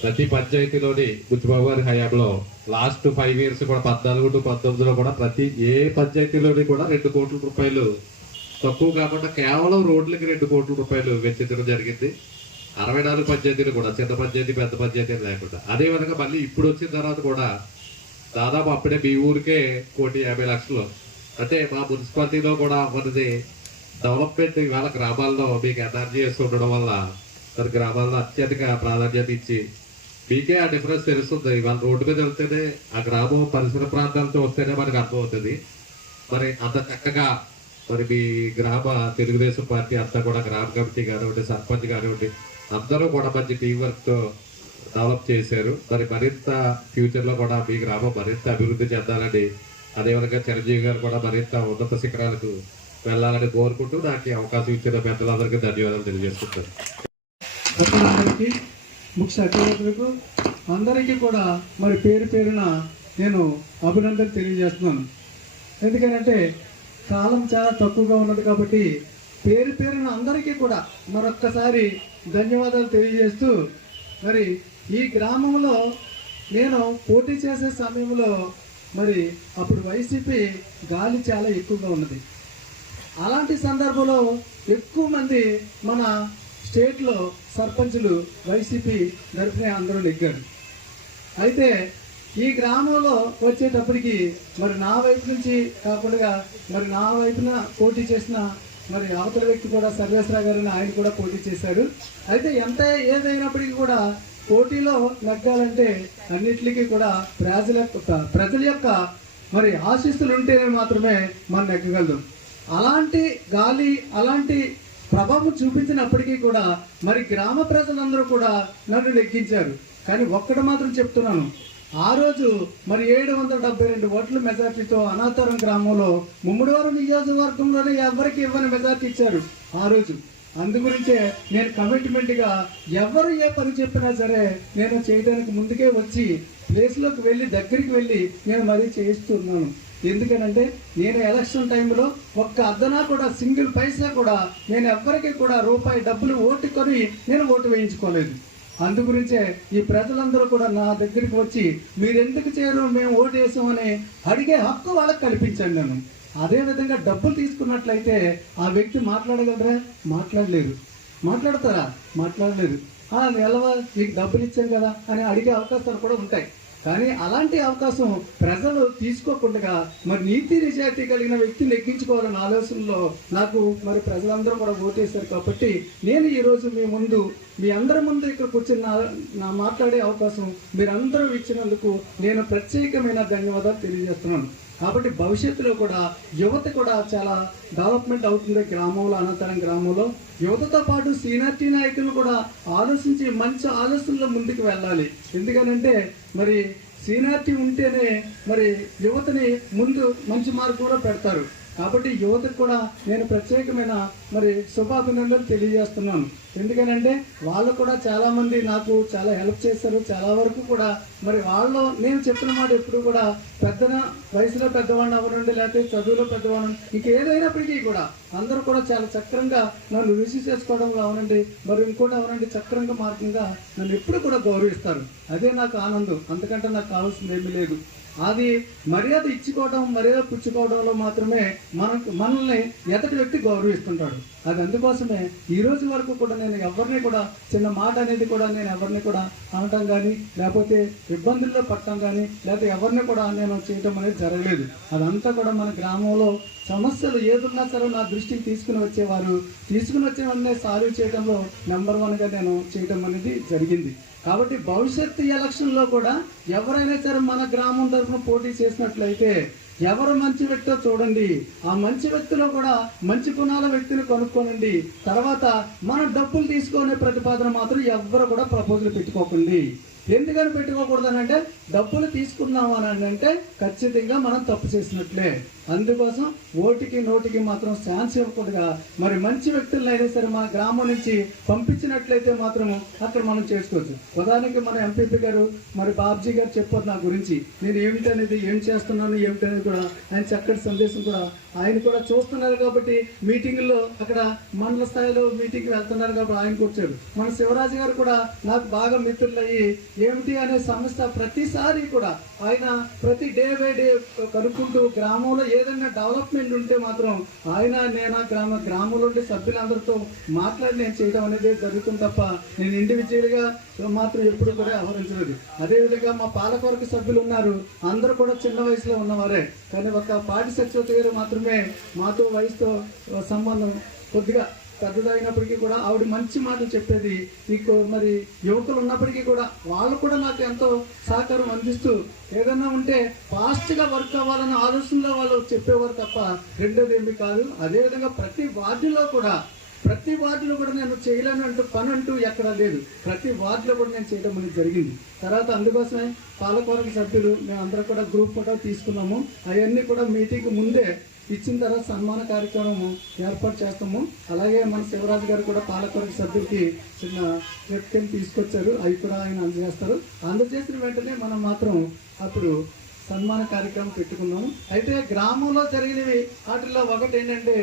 ప్రతి పంచాయతీలోని బుచ్చిబాబు గారి హయాంలో లాస్ట్ 5 years కూడా 14 to 19లో కూడా ప్రతి ఏ పంచాయతీలోని కూడా 2 కోట్ల రూపాయలు తక్కువ కాకుండా కేవలం రోడ్లకి 2 కోట్ల రూపాయలు వెచ్చించడం జరిగింది. 64 పంచాయతీలు కూడా, చిన్న పంచాయతీ పెద్ద పంచాయతీ లేకుండా. అదేవిధంగా మళ్ళీ ఇప్పుడు వచ్చిన తర్వాత కూడా దాదాపు అప్పుడే మీ ఊరికే 1,50,00,000 అంటే మా మున్సిపాలిటీలో కూడా మనది డెవలప్మెంట్ ఇవాళ గ్రామాల్లో మీకు ఎన్ఆర్జీఎస్ ఉండడం వల్ల మరి గ్రామాల్లో అత్యధిక ప్రాధాన్యత ఇచ్చి మీకే ఆ డిఫరెన్స్ తెలుస్తుంది. ఇవాళ రోడ్డు మీద వెళ్తేనే ఆ గ్రామం పరిసర ప్రాంతాలతో వస్తేనే మనకు అర్థమవుతుంది. మరి అంత చక్కగా మరి మీ గ్రామ తెలుగుదేశం పార్టీ అంతా కూడా గ్రామ కమిటీ కానివ్వండి, సర్పంచ్ కానివ్వండి, అందరూ కూడా మంచి టీం వర్క్తో డెవలప్ చేశారు. మరి మరింత ఫ్యూచర్లో కూడా మీ గ్రామం మరింత అభివృద్ధి చెందాలని, అదేవిధంగా చిరంజీవి గారు కూడా మరింత ఉన్నత శిఖరాలకు వెళ్ళాలని కోరుకుంటూ నాకు అవకాశం ఇచ్చిన పెద్దలందరికీ ధన్యవాదాలు తెలియజేసుకుంటాను. అందరికీ ముఖ్య అతిథులకు అందరికీ కూడా మరి పేరు పేరున నేను అభినందన తెలియజేస్తున్నాను. ఎందుకంటే కాలం చాలా తక్కువగా ఉన్నది కాబట్టి పేరు పేరున అందరికీ కూడా మరొక్కసారి ధన్యవాదాలు తెలియజేస్తూ, మరి ఈ గ్రామంలో నేను పోటీ చేసే సమయంలో మరి అప్పుడు వైసీపీ గాలి చాలా ఎక్కువగా ఉన్నది. అలాంటి సందర్భంలో ఎక్కువ మంది మన స్టేట్లో సర్పంచులు వైసీపీ తరఫునే అందరూ నెగ్గారు. అయితే ఈ గ్రామంలో వచ్చేటప్పటికి మరి నా వైపు నుంచి కాకుండా మరి నా వైపున పోటీ చేసిన మరి అవతల వ్యక్తి కూడా సర్వేశ్వరరావు గారిని ఆయన కూడా పోటీ చేశారు. అయితే ఎంత ఏదైనప్పటికీ కూడా పోటీలో నెగ్గాలంటే అన్నిటికీ కూడా ప్రజల యొక్క మరి ఆశీస్సులు ఉంటేనే మాత్రమే మనం నెగ్గగలదు. అలాంటి గాలి అలాంటి ప్రభావం చూపించినప్పటికీ కూడా మరి గ్రామ ప్రజలందరూ కూడా నన్ను నెగ్గించారు. కానీ ఒక్కటి మాత్రం చెప్తున్నాను, ఆ రోజు మరి 772 ఓట్ల మెజార్టీతో అనాథవరం గ్రామంలో ముమ్మడివరం నియోజకవర్గంలోనే ఎవరికి ఇవ్వని మెజార్టీ ఇచ్చారు ఆ రోజు. అందుగురించే నేను కమిట్మెంట్గా ఎవరు ఏ పని చెప్పినా సరే నేను చేయడానికి ముందుకే వచ్చి ప్లేస్లోకి వెళ్ళి దగ్గరికి వెళ్ళి నేను మరీ చేయిస్తున్నాను. ఎందుకనంటే నేను ఎలక్షన్ టైంలో ఒక్క అద్దనా కూడా సింగిల్ పైసా కూడా నేను ఎవ్వరికి కూడా రూపాయి డబ్బులు ఓటు కొని నేను ఓటు వేయించుకోలేదు. అందుగురించే ఈ ప్రజలందరూ కూడా నా దగ్గరికి వచ్చి మీరు ఎందుకు చేయరు, మేము ఓటు వేసామని అడిగే హక్కు వాళ్ళకి కల్పించాను నేను. అదేవిధంగా డబ్బులు తీసుకున్నట్లయితే ఆ వ్యక్తి మాట్లాడగలరా? మాట్లాడలేరు. మాట్లాడతారా? మాట్లాడలేరు. ఎలవా మీకు డబ్బులు ఇచ్చాం కదా అని అడిగే అవకాశాలు కూడా ఉంటాయి. కానీ అలాంటి అవకాశం ప్రజలు తీసుకోకుండా మరి నీతి నిజాయితీ కలిగిన వ్యక్తిని ఎక్కించుకోవాలన్న ఆలోచనలో నాకు మరి ప్రజలందరూ కూడా ఓటేశారు. కాబట్టి నేను ఈరోజు మీ అందరి ముందు ఇక్కడ కూర్చొని నా మాట్లాడే అవకాశం మీరందరూ ఇచ్చినందుకు నేను ప్రత్యేకమైన ధన్యవాదాలు తెలియజేస్తున్నాను. కాబట్టి భవిష్యత్తులో కూడా యువత కూడా చాలా డెవలప్మెంట్ అవుతుంది గ్రామంలో, అనంతరం గ్రామంలో. యువతతో పాటు సీనియారిటీ నాయకులు కూడా ఆలోచించి మంచి ఆలోచనలో ముందుకు వెళ్ళాలి. ఎందుకనంటే మరి సీనియారిటీ ఉంటేనే మరి యువతని ముందు మంచి మార్గంలో పెడతారు. కాబట్టి యువతకు కూడా నేను ప్రత్యేకమైన మరి శుభాభినందనలు తెలియజేస్తున్నాను. ఎందుకనంటే వాళ్ళు కూడా చాలా మంది నాకు చాలా హెల్ప్ చేశారు. చాలా వరకు కూడా మరి వాళ్ళు నేను చెప్పిన మాట ఎప్పుడు కూడా వయసులో పెద్దవాడిని అవ్వనండి, లేకపోతే చదువులో పెద్దవాడిని, ఇంకేదైనప్పటికీ కూడా అందరూ కూడా చాలా చక్రంగా నన్ను రిసీవ్ చేసుకోవడంలో అవనండి, మరి ఇంకోటి అవనండి, చక్రంగా మార్గంగా నన్ను ఎప్పుడు కూడా గౌరవిస్తారు. అదే నాకు ఆనందం. అంతకంటే నాకు కావాల్సింది ఏమీ లేదు. అది మర్యాద ఇచ్చుకోవడం, మర్యాద పుచ్చుకోవడంలో మాత్రమే మనల్ని ఎదుటి వ్యక్తి గౌరవిస్తుంటాడు. అది అందుకోసమే ఈ రోజు వరకు కూడా నేను ఎవరిని కూడా చిన్న మాట అనేది కూడా నేను ఎవరిని కూడా అనటం కానీ, లేకపోతే ఇబ్బందుల్లో పడటం కానీ, లేకపోతే ఎవరిని కూడా నేను చేయటం అనేది జరగలేదు. అదంతా కూడా మన గ్రామంలో సమస్యలు ఏదున్నా సరే నా దృష్టికి తీసుకుని వచ్చేవన్నీ సాల్వ్ చేయడంలో నెంబర్ 1గా నేను చేయటం అనేది జరిగింది. కాబట్టి భవిష్యత్తు ఎలక్షన్లో కూడా ఎవరైనా సరే మన గ్రామం తరఫున పోటీ చేసినట్లయితే ఎవరు మంచి వ్యక్తో చూడండి, ఆ మంచి వ్యక్తిలో కూడా మంచి గుణాల వ్యక్తిని కనుక్కోనండి. తర్వాత మనం డబ్బులు తీసుకునే ప్రతిపాదన మాత్రం ఎవరు కూడా ప్రపోజల్ పెట్టుకోకండి. ఎందుకని పెట్టుకోకూడదనంటే డబ్బులు తీసుకున్నాము అని అంటే ఖచ్చితంగా మనం తప్పు చేసినట్లే. అందుకోసం ఓటికి నోటికి మాత్రం ఛాన్స్ ఇవ్వకూడదుగా మరి మంచి వ్యక్తులను అయినా సరే మన గ్రామం నుంచి పంపించినట్లయితే మాత్రం అక్కడ మనం చేసుకోవచ్చు. ఉదాహరణకి మన ఎంపీపీ గారు మరి బాబ్జీ గారు చెప్పారు నా గురించి, నేను ఏమిటనేది, ఏం చేస్తున్నాను ఏమిటనేది కూడా ఆయన చక్కటి సందేశం కూడా ఆయన కూడా చూస్తున్నారు. కాబట్టి మీటింగుల్లో అక్కడ మండల స్థాయిలో మీటింగ్కి వెళ్తున్నారు కాబట్టి ఆయన కూర్చోడు. మన శివరాజు గారు కూడా నాకు బాగా మిత్రులయ్యి ఏమిటి అనే సమస్య ప్రతిసారి కూడా ఆయన ప్రతి డే బై డే కనుక్కుంటూ గ్రామంలో ఏదైనా డెవలప్మెంట్ ఉంటే మాత్రం ఆయన నేను గ్రామంలో ఉండే సభ్యులందరితో మాట్లాడి నేను చేయడం అనేది జరుగుతుంది తప్ప నేను ఇండివిజువల్గా మాత్రం ఎప్పుడు కూడా వ్యవహరించలేదు. అదేవిధంగా మా పాలకవర్గ సభ్యులు ఉన్నారు, అందరూ కూడా చిన్న వయసులో ఉన్నవారే. కానీ ఒక పాటి సత్యవతి గారు మాత్రమే మాతో వయసుతో సంబంధం కొద్దిగా పెద్దదైనప్పటికీ కూడా ఆవిడ మంచి మాటలు చెప్పేది. మరి యువకులు ఉన్నప్పటికీ కూడా వాళ్ళు కూడా నాకు ఎంతో సహకారం అందిస్తూ ఏదన్నా ఉంటే ఫాస్ట్గా వర్క్ అవ్వాలన్న ఆలోచనలో వాళ్ళు చెప్పేవారు తప్ప రెండోది ఏమి కాదు. అదేవిధంగా ప్రతి వార్డులో కూడా నేను చేయలేనంటూ పని అంటూ ఎక్కడా లేదు. ప్రతి వార్డులో కూడా నేను చేయడం అనేది జరిగింది. తర్వాత అందుకోసమే పాలకవర్గ సభ్యులు మేమందరం కూడా గ్రూప్ ఫోటో తీసుకున్నాము. అవన్నీ కూడా మీటింగ్ ముందే ఇచ్చిన తర్వాత సన్మాన కార్యక్రమం ఏర్పాటు చేస్తాము. అలాగే మన శివరాజు గారు కూడా పాలకవర్గ సభ్యులకి చిన్న రిప్కెన్ తీసుకొచ్చారు, అవి కూడా ఆయన అందజేస్తారు. అందజేసిన వెంటనే మనం మాత్రం అప్పుడు సన్మాన కార్యక్రమం పెట్టుకున్నాము. అయితే గ్రామంలో జరిగినవి వాటిల్లో ఒకటి ఏంటంటే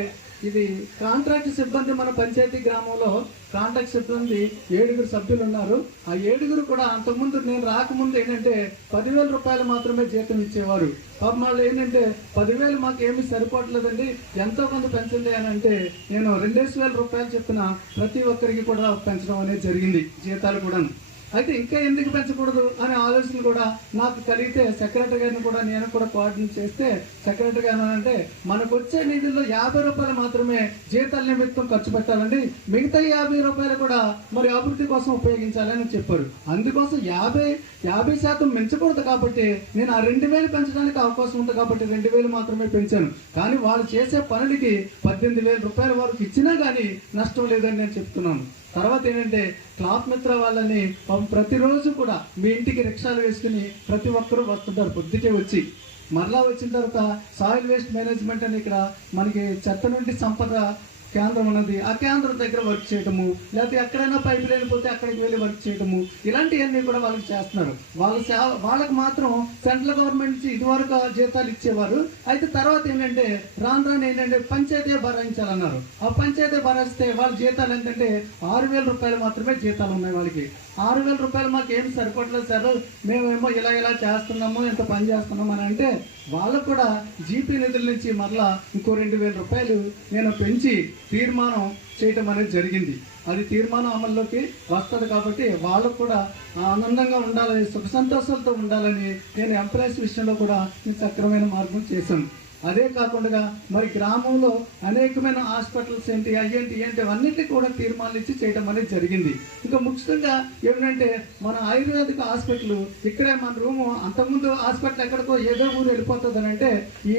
ఇది కాంట్రాక్ట్ సిబ్బంది. మన పంచాయతీ గ్రామంలో కాంట్రాక్ట్ సిబ్బంది 7 సభ్యులు ఉన్నారు. ఆ 7 కూడా అంతకుముందు నేను రాకముందు ఏంటంటే 10,000 రూపాయలు మాత్రమే జీతం ఇచ్చేవారు. పాపం వాళ్ళు ఏంటంటే 10,000 మాకు ఏమీ సరిపోవట్లేదండి, ఎంతో కొంత పెంచండి అని అంటే నేను 2,000 రూపాయలు చెప్పిన ప్రతి ఒక్కరికి కూడా పెంచడం అనేది జరిగింది జీతాలు కూడా. అయితే ఇంకా ఎందుకు పెంచకూడదు అనే ఆలోచన కూడా నాకు కలిగితే సెక్రటరీ గారిని కూడా నేను కూడా కోఆర్డినేట్ చేస్తే సెక్రటరీ గారు అంటే మనకు వచ్చే నిధుల్లో 50 రూపాయలు మాత్రమే జీతాల నిమిత్తం ఖర్చు పెట్టాలండి, మిగతా 50 రూపాయలు కూడా మరి అభివృద్ధి కోసం ఉపయోగించాలని చెప్పారు. అందుకోసం 50% పెంచకూడదు కాబట్టి నేను ఆ 2,000 పెంచడానికి అవకాశం ఉంది కాబట్టి 2,000 మాత్రమే పెంచాను. కానీ వాళ్ళు చేసే పనులకి 18,000 రూపాయల వరకు ఇచ్చినా కానీ నష్టం లేదని నేను చెప్తున్నాను. తర్వాత ఏంటంటే క్లాత్ మిత్ర వాళ్ళని ప్రతిరోజు కూడా మీ ఇంటికి రిక్షాలు వేసుకుని ప్రతి ఒక్కరూ వస్తుంటారు. పొద్దుటే వచ్చి మరలా వచ్చిన తర్వాత సాయిల్ వేస్ట్ మేనేజ్మెంట్ అని ఇక్కడ మనకి చెత్త నుండి సంపద కేంద్రం ఉన్నది, ఆ కేంద్రం దగ్గర వర్క్ చేయటము, లేకపోతే ఎక్కడైనా పైపు లేనిపోతే అక్కడికి వెళ్ళి వర్క్ చేయటము, ఇలాంటివన్నీ కూడా వాళ్ళకి చేస్తున్నారు. వాళ్ళకి మాత్రం సెంట్రల్ గవర్నమెంట్ నుంచి ఇదివరకు జీతాలు ఇచ్చేవారు. అయితే తర్వాత ఏంటంటే రాను ఏంటంటే పంచాయతీ భరాయించాలన్నారు. ఆ పంచాయతీ భరాయిస్తే వాళ్ళ జీతాలు ఏంటంటే 6,000 రూపాయలు మాత్రమే జీతాలు ఉన్నాయి వాళ్ళకి. 6,000 రూపాయలు మాకు ఏం సరిపడలేదు సార్, మేమేమో ఇలా చేస్తున్నాము, ఎంత పని చేస్తున్నాము అని అంటే వాళ్ళకు కూడా జీపీ నిధుల నుంచి మరలా ఇంకో 2,000 రూపాయలు నేను పెంచి తీర్మానం చేయటం అనేది జరిగింది. అది తీర్మానం అమల్లోకి వస్తుంది కాబట్టి వాళ్ళకు కూడా ఆనందంగా ఉండాలని, సుఖ సంతోషాలతో ఉండాలని నేను ఎంప్లాయీస్ విషయంలో కూడా సక్రమైన మార్గం చేశాను. అదే కాకుండా మరి గ్రామంలో అనేకమైన హాస్పిటల్స్ ఏంటి అన్నింటినీ కూడా తీర్మానాలు ఇచ్చి చేయడం అనేది జరిగింది. ఇంకా ముఖ్యంగా ఏమిటంటే మన ఆయుర్వేదిక హాస్పిటల్ ఇక్కడే మన రూము, అంతకుముందు హాస్పిటల్ ఎక్కడికో ఏదో ఊరు వెళ్ళిపోతుంది అని అంటే ఈ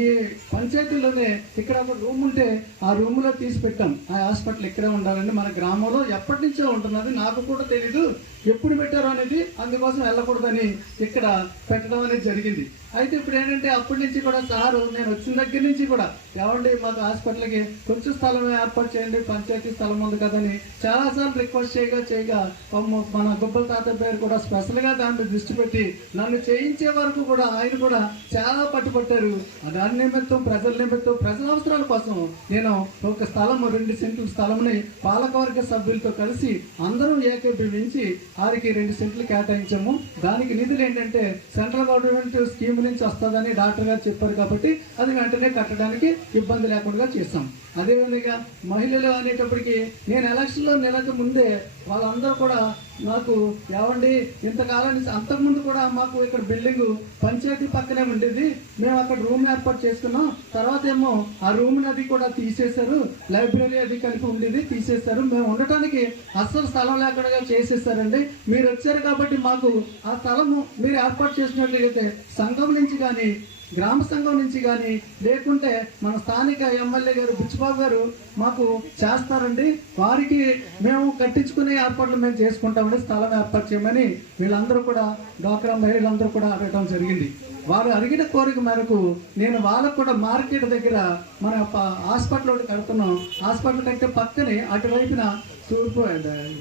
పంచాయతీలోనే ఇక్కడ ఒక రూమ్ ఉంటే ఆ రూమ్లో తీసి పెట్టాం. ఆ హాస్పిటల్ ఇక్కడే ఉండాలండి, మన గ్రామంలో ఎప్పటి నుంచో ఉంటున్నది, నాకు కూడా తెలీదు. ఎప్పుడు పెట్టారో అనేది అందుకోసం వెళ్ళకూడదని ఇక్కడ పెట్టడం అనేది జరిగింది. అయితే ఇప్పుడు ఏంటంటే అప్పటి నుంచి కూడా సారు నేను వచ్చిన దగ్గర నుంచి కూడా ఏమండి మాకు హాస్పిటల్కి కొంచెం స్థలం ఏర్పాటు చేయండి, పంచాయతీ స్థలం ఉంది కదని చాలాసార్లు రిక్వెస్ట్ చేయగా మన గుబ్బల తాత పేరు కూడా స్పెషల్గా దాన్ని దృష్టి పెట్టి నన్ను చేయించే వరకు కూడా ఆయన కూడా చాలా పట్టుబట్టారు. దాని నిమిత్తం ప్రజల నిమిత్తం ప్రజల అవసరాల కోసం నేను ఒక స్థలం 2 సెంట్ల స్థలంని పాలకవర్గ సభ్యులతో కలిసి అందరూ ఏకీభవించి వారికి 2 సెంట్లు కేటాయించాము. దానికి నిధులు ఏంటంటే సెంట్రల్ గవర్నమెంట్ స్కీమ్ నుంచి వస్తుందని డాక్టర్ గారు చెప్పారు కాబట్టి అది వెంటనే కట్టడానికి ఇబ్బంది లేకుండా చేస్తాం. అదేవిధంగా మహిళలు అనేటప్పటికీ నేను ఎలక్షన్లో నెలకు ముందే వాళ్ళందరూ కూడా నాకు ఏమండి ఇంతకాలం నుంచి అంతకుముందు కూడా మాకు ఇక్కడ బిల్డింగ్ పంచాయతీ పక్కనే ఉండేది, మేము అక్కడ రూమ్ ఏర్పాటు చేసుకున్నాం, తర్వాత ఏమో ఆ రూమ్ అది కూడా తీసేశారు, లైబ్రరీ అది కలిపి ఉండేది తీసేశారు, మేము ఉండటానికి అస్సలు స్థలం లేకుండా చేసేసారండి. మీరు వచ్చారు కాబట్టి మాకు ఆ స్థలము మీరు ఏర్పాటు చేసినట్లయితే సంఘం నుంచి కానీ గ్రామ సంఘం నుంచి కానీ లేకుంటే మన స్థానిక ఎమ్మెల్యే గారు బుచ్చిబాబు గారు మాకు చేస్తారండి, వారికి మేము కట్టించుకునే ఏర్పాట్లు మేము చేసుకుంటామండి, స్థలం ఏర్పాటు చేయమని వీళ్ళందరూ కూడా డ్వాక్రా మహిళలందరూ కూడా అడగడం జరిగింది. వారు అడిగిన కోరిక మేరకు నేను వాళ్ళకు కూడా మార్కెట్ దగ్గర మన హాస్పిటల్ ఒకటి కడుతున్నాం, హాస్పిటల్ కట్టే పక్కనే అటువైపున తూర్పు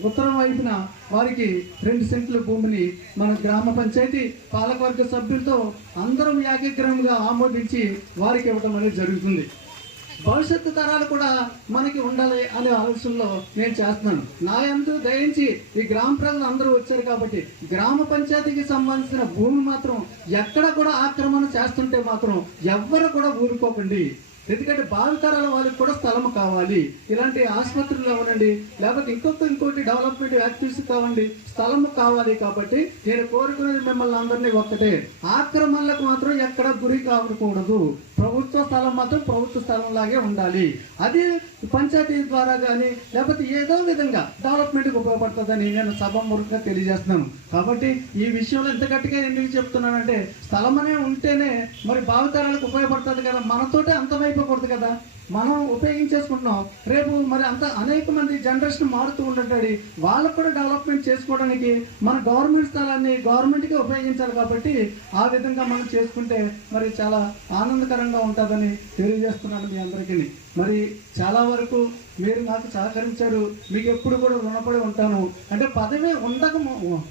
ఉత్తరం వైపున వారికి 2 సెంట్ల భూమిని మన గ్రామ పంచాయతీ పాలకవర్గ సభ్యులతో అందరం ఏకగ్రహంగా ఆమోదించి వారికి ఇవ్వడం అనేది జరుగుతుంది. భవిష్యత్తు తరాలు కూడా మనకి ఉండాలి అనే ఆలోచనలో నేను చేస్తున్నాను. నా యందు దయించి ఈ గ్రామ ప్రజలు అందరూ వచ్చారు కాబట్టి గ్రామ పంచాయతీకి సంబంధించిన భూమి మాత్రం ఎక్కడ కూడా ఆక్రమణ చేస్తుంటే మాత్రం ఎవ్వరు కూడా ఊరుకోకండి. ఎందుకంటే భావితరాల వాళ్ళకి కూడా స్థలం కావాలి, ఇలాంటి ఆసుపత్రులు అవ్వనండి లేకపోతే ఇంకోటి డెవలప్మెంట్ యాక్టివిటీస్ కావండి, స్థలము కావాలి. కాబట్టి నేను కోరుకునేది మిమ్మల్ని అందరినీ ఒక్కటే, ఆక్రమణలకు మాత్రం ఎక్కడ గురి కాకూడదు, ప్రభుత్వ స్థలం మాత్రం ప్రభుత్వ స్థలం లాగే ఉండాలి. అది పంచాయతీ ద్వారా కానీ లేకపోతే ఏదో విధంగా డెవలప్మెంట్కి ఉపయోగపడుతుందని నేను సభాముఖంగా తెలియజేస్తున్నాను. కాబట్టి ఈ విషయంలో ఎంత గట్టిగా ఎందుకు చెప్తున్నానంటే స్థలం అనే ఉంటేనే మరి భావితరాలకు ఉపయోగపడుతుంది కదా, మనతోటే అంతమైపోకూడదు కదా, మనం ఉపయోగించేసుకుంటున్నాం. రేపు మరి అంత అనేక మంది జనరేషన్ మారుతూ ఉంటుంటాడు, వాళ్ళకు కూడా డెవలప్మెంట్ చేసుకోవడానికి మన గవర్నమెంట్ స్థలాన్ని గవర్నమెంట్కి ఉపయోగించాలి. కాబట్టి ఆ విధంగా మనం చేసుకుంటే మరి చాలా ఆనందకరంగా ఉంటుందని తెలియజేస్తున్నాను మీ అందరికీ. మరి చాలా వరకు మీరు నాకు సహకరించారు, మీకు ఎప్పుడు కూడా రుణపడి ఉంటాను. అంటే పదవి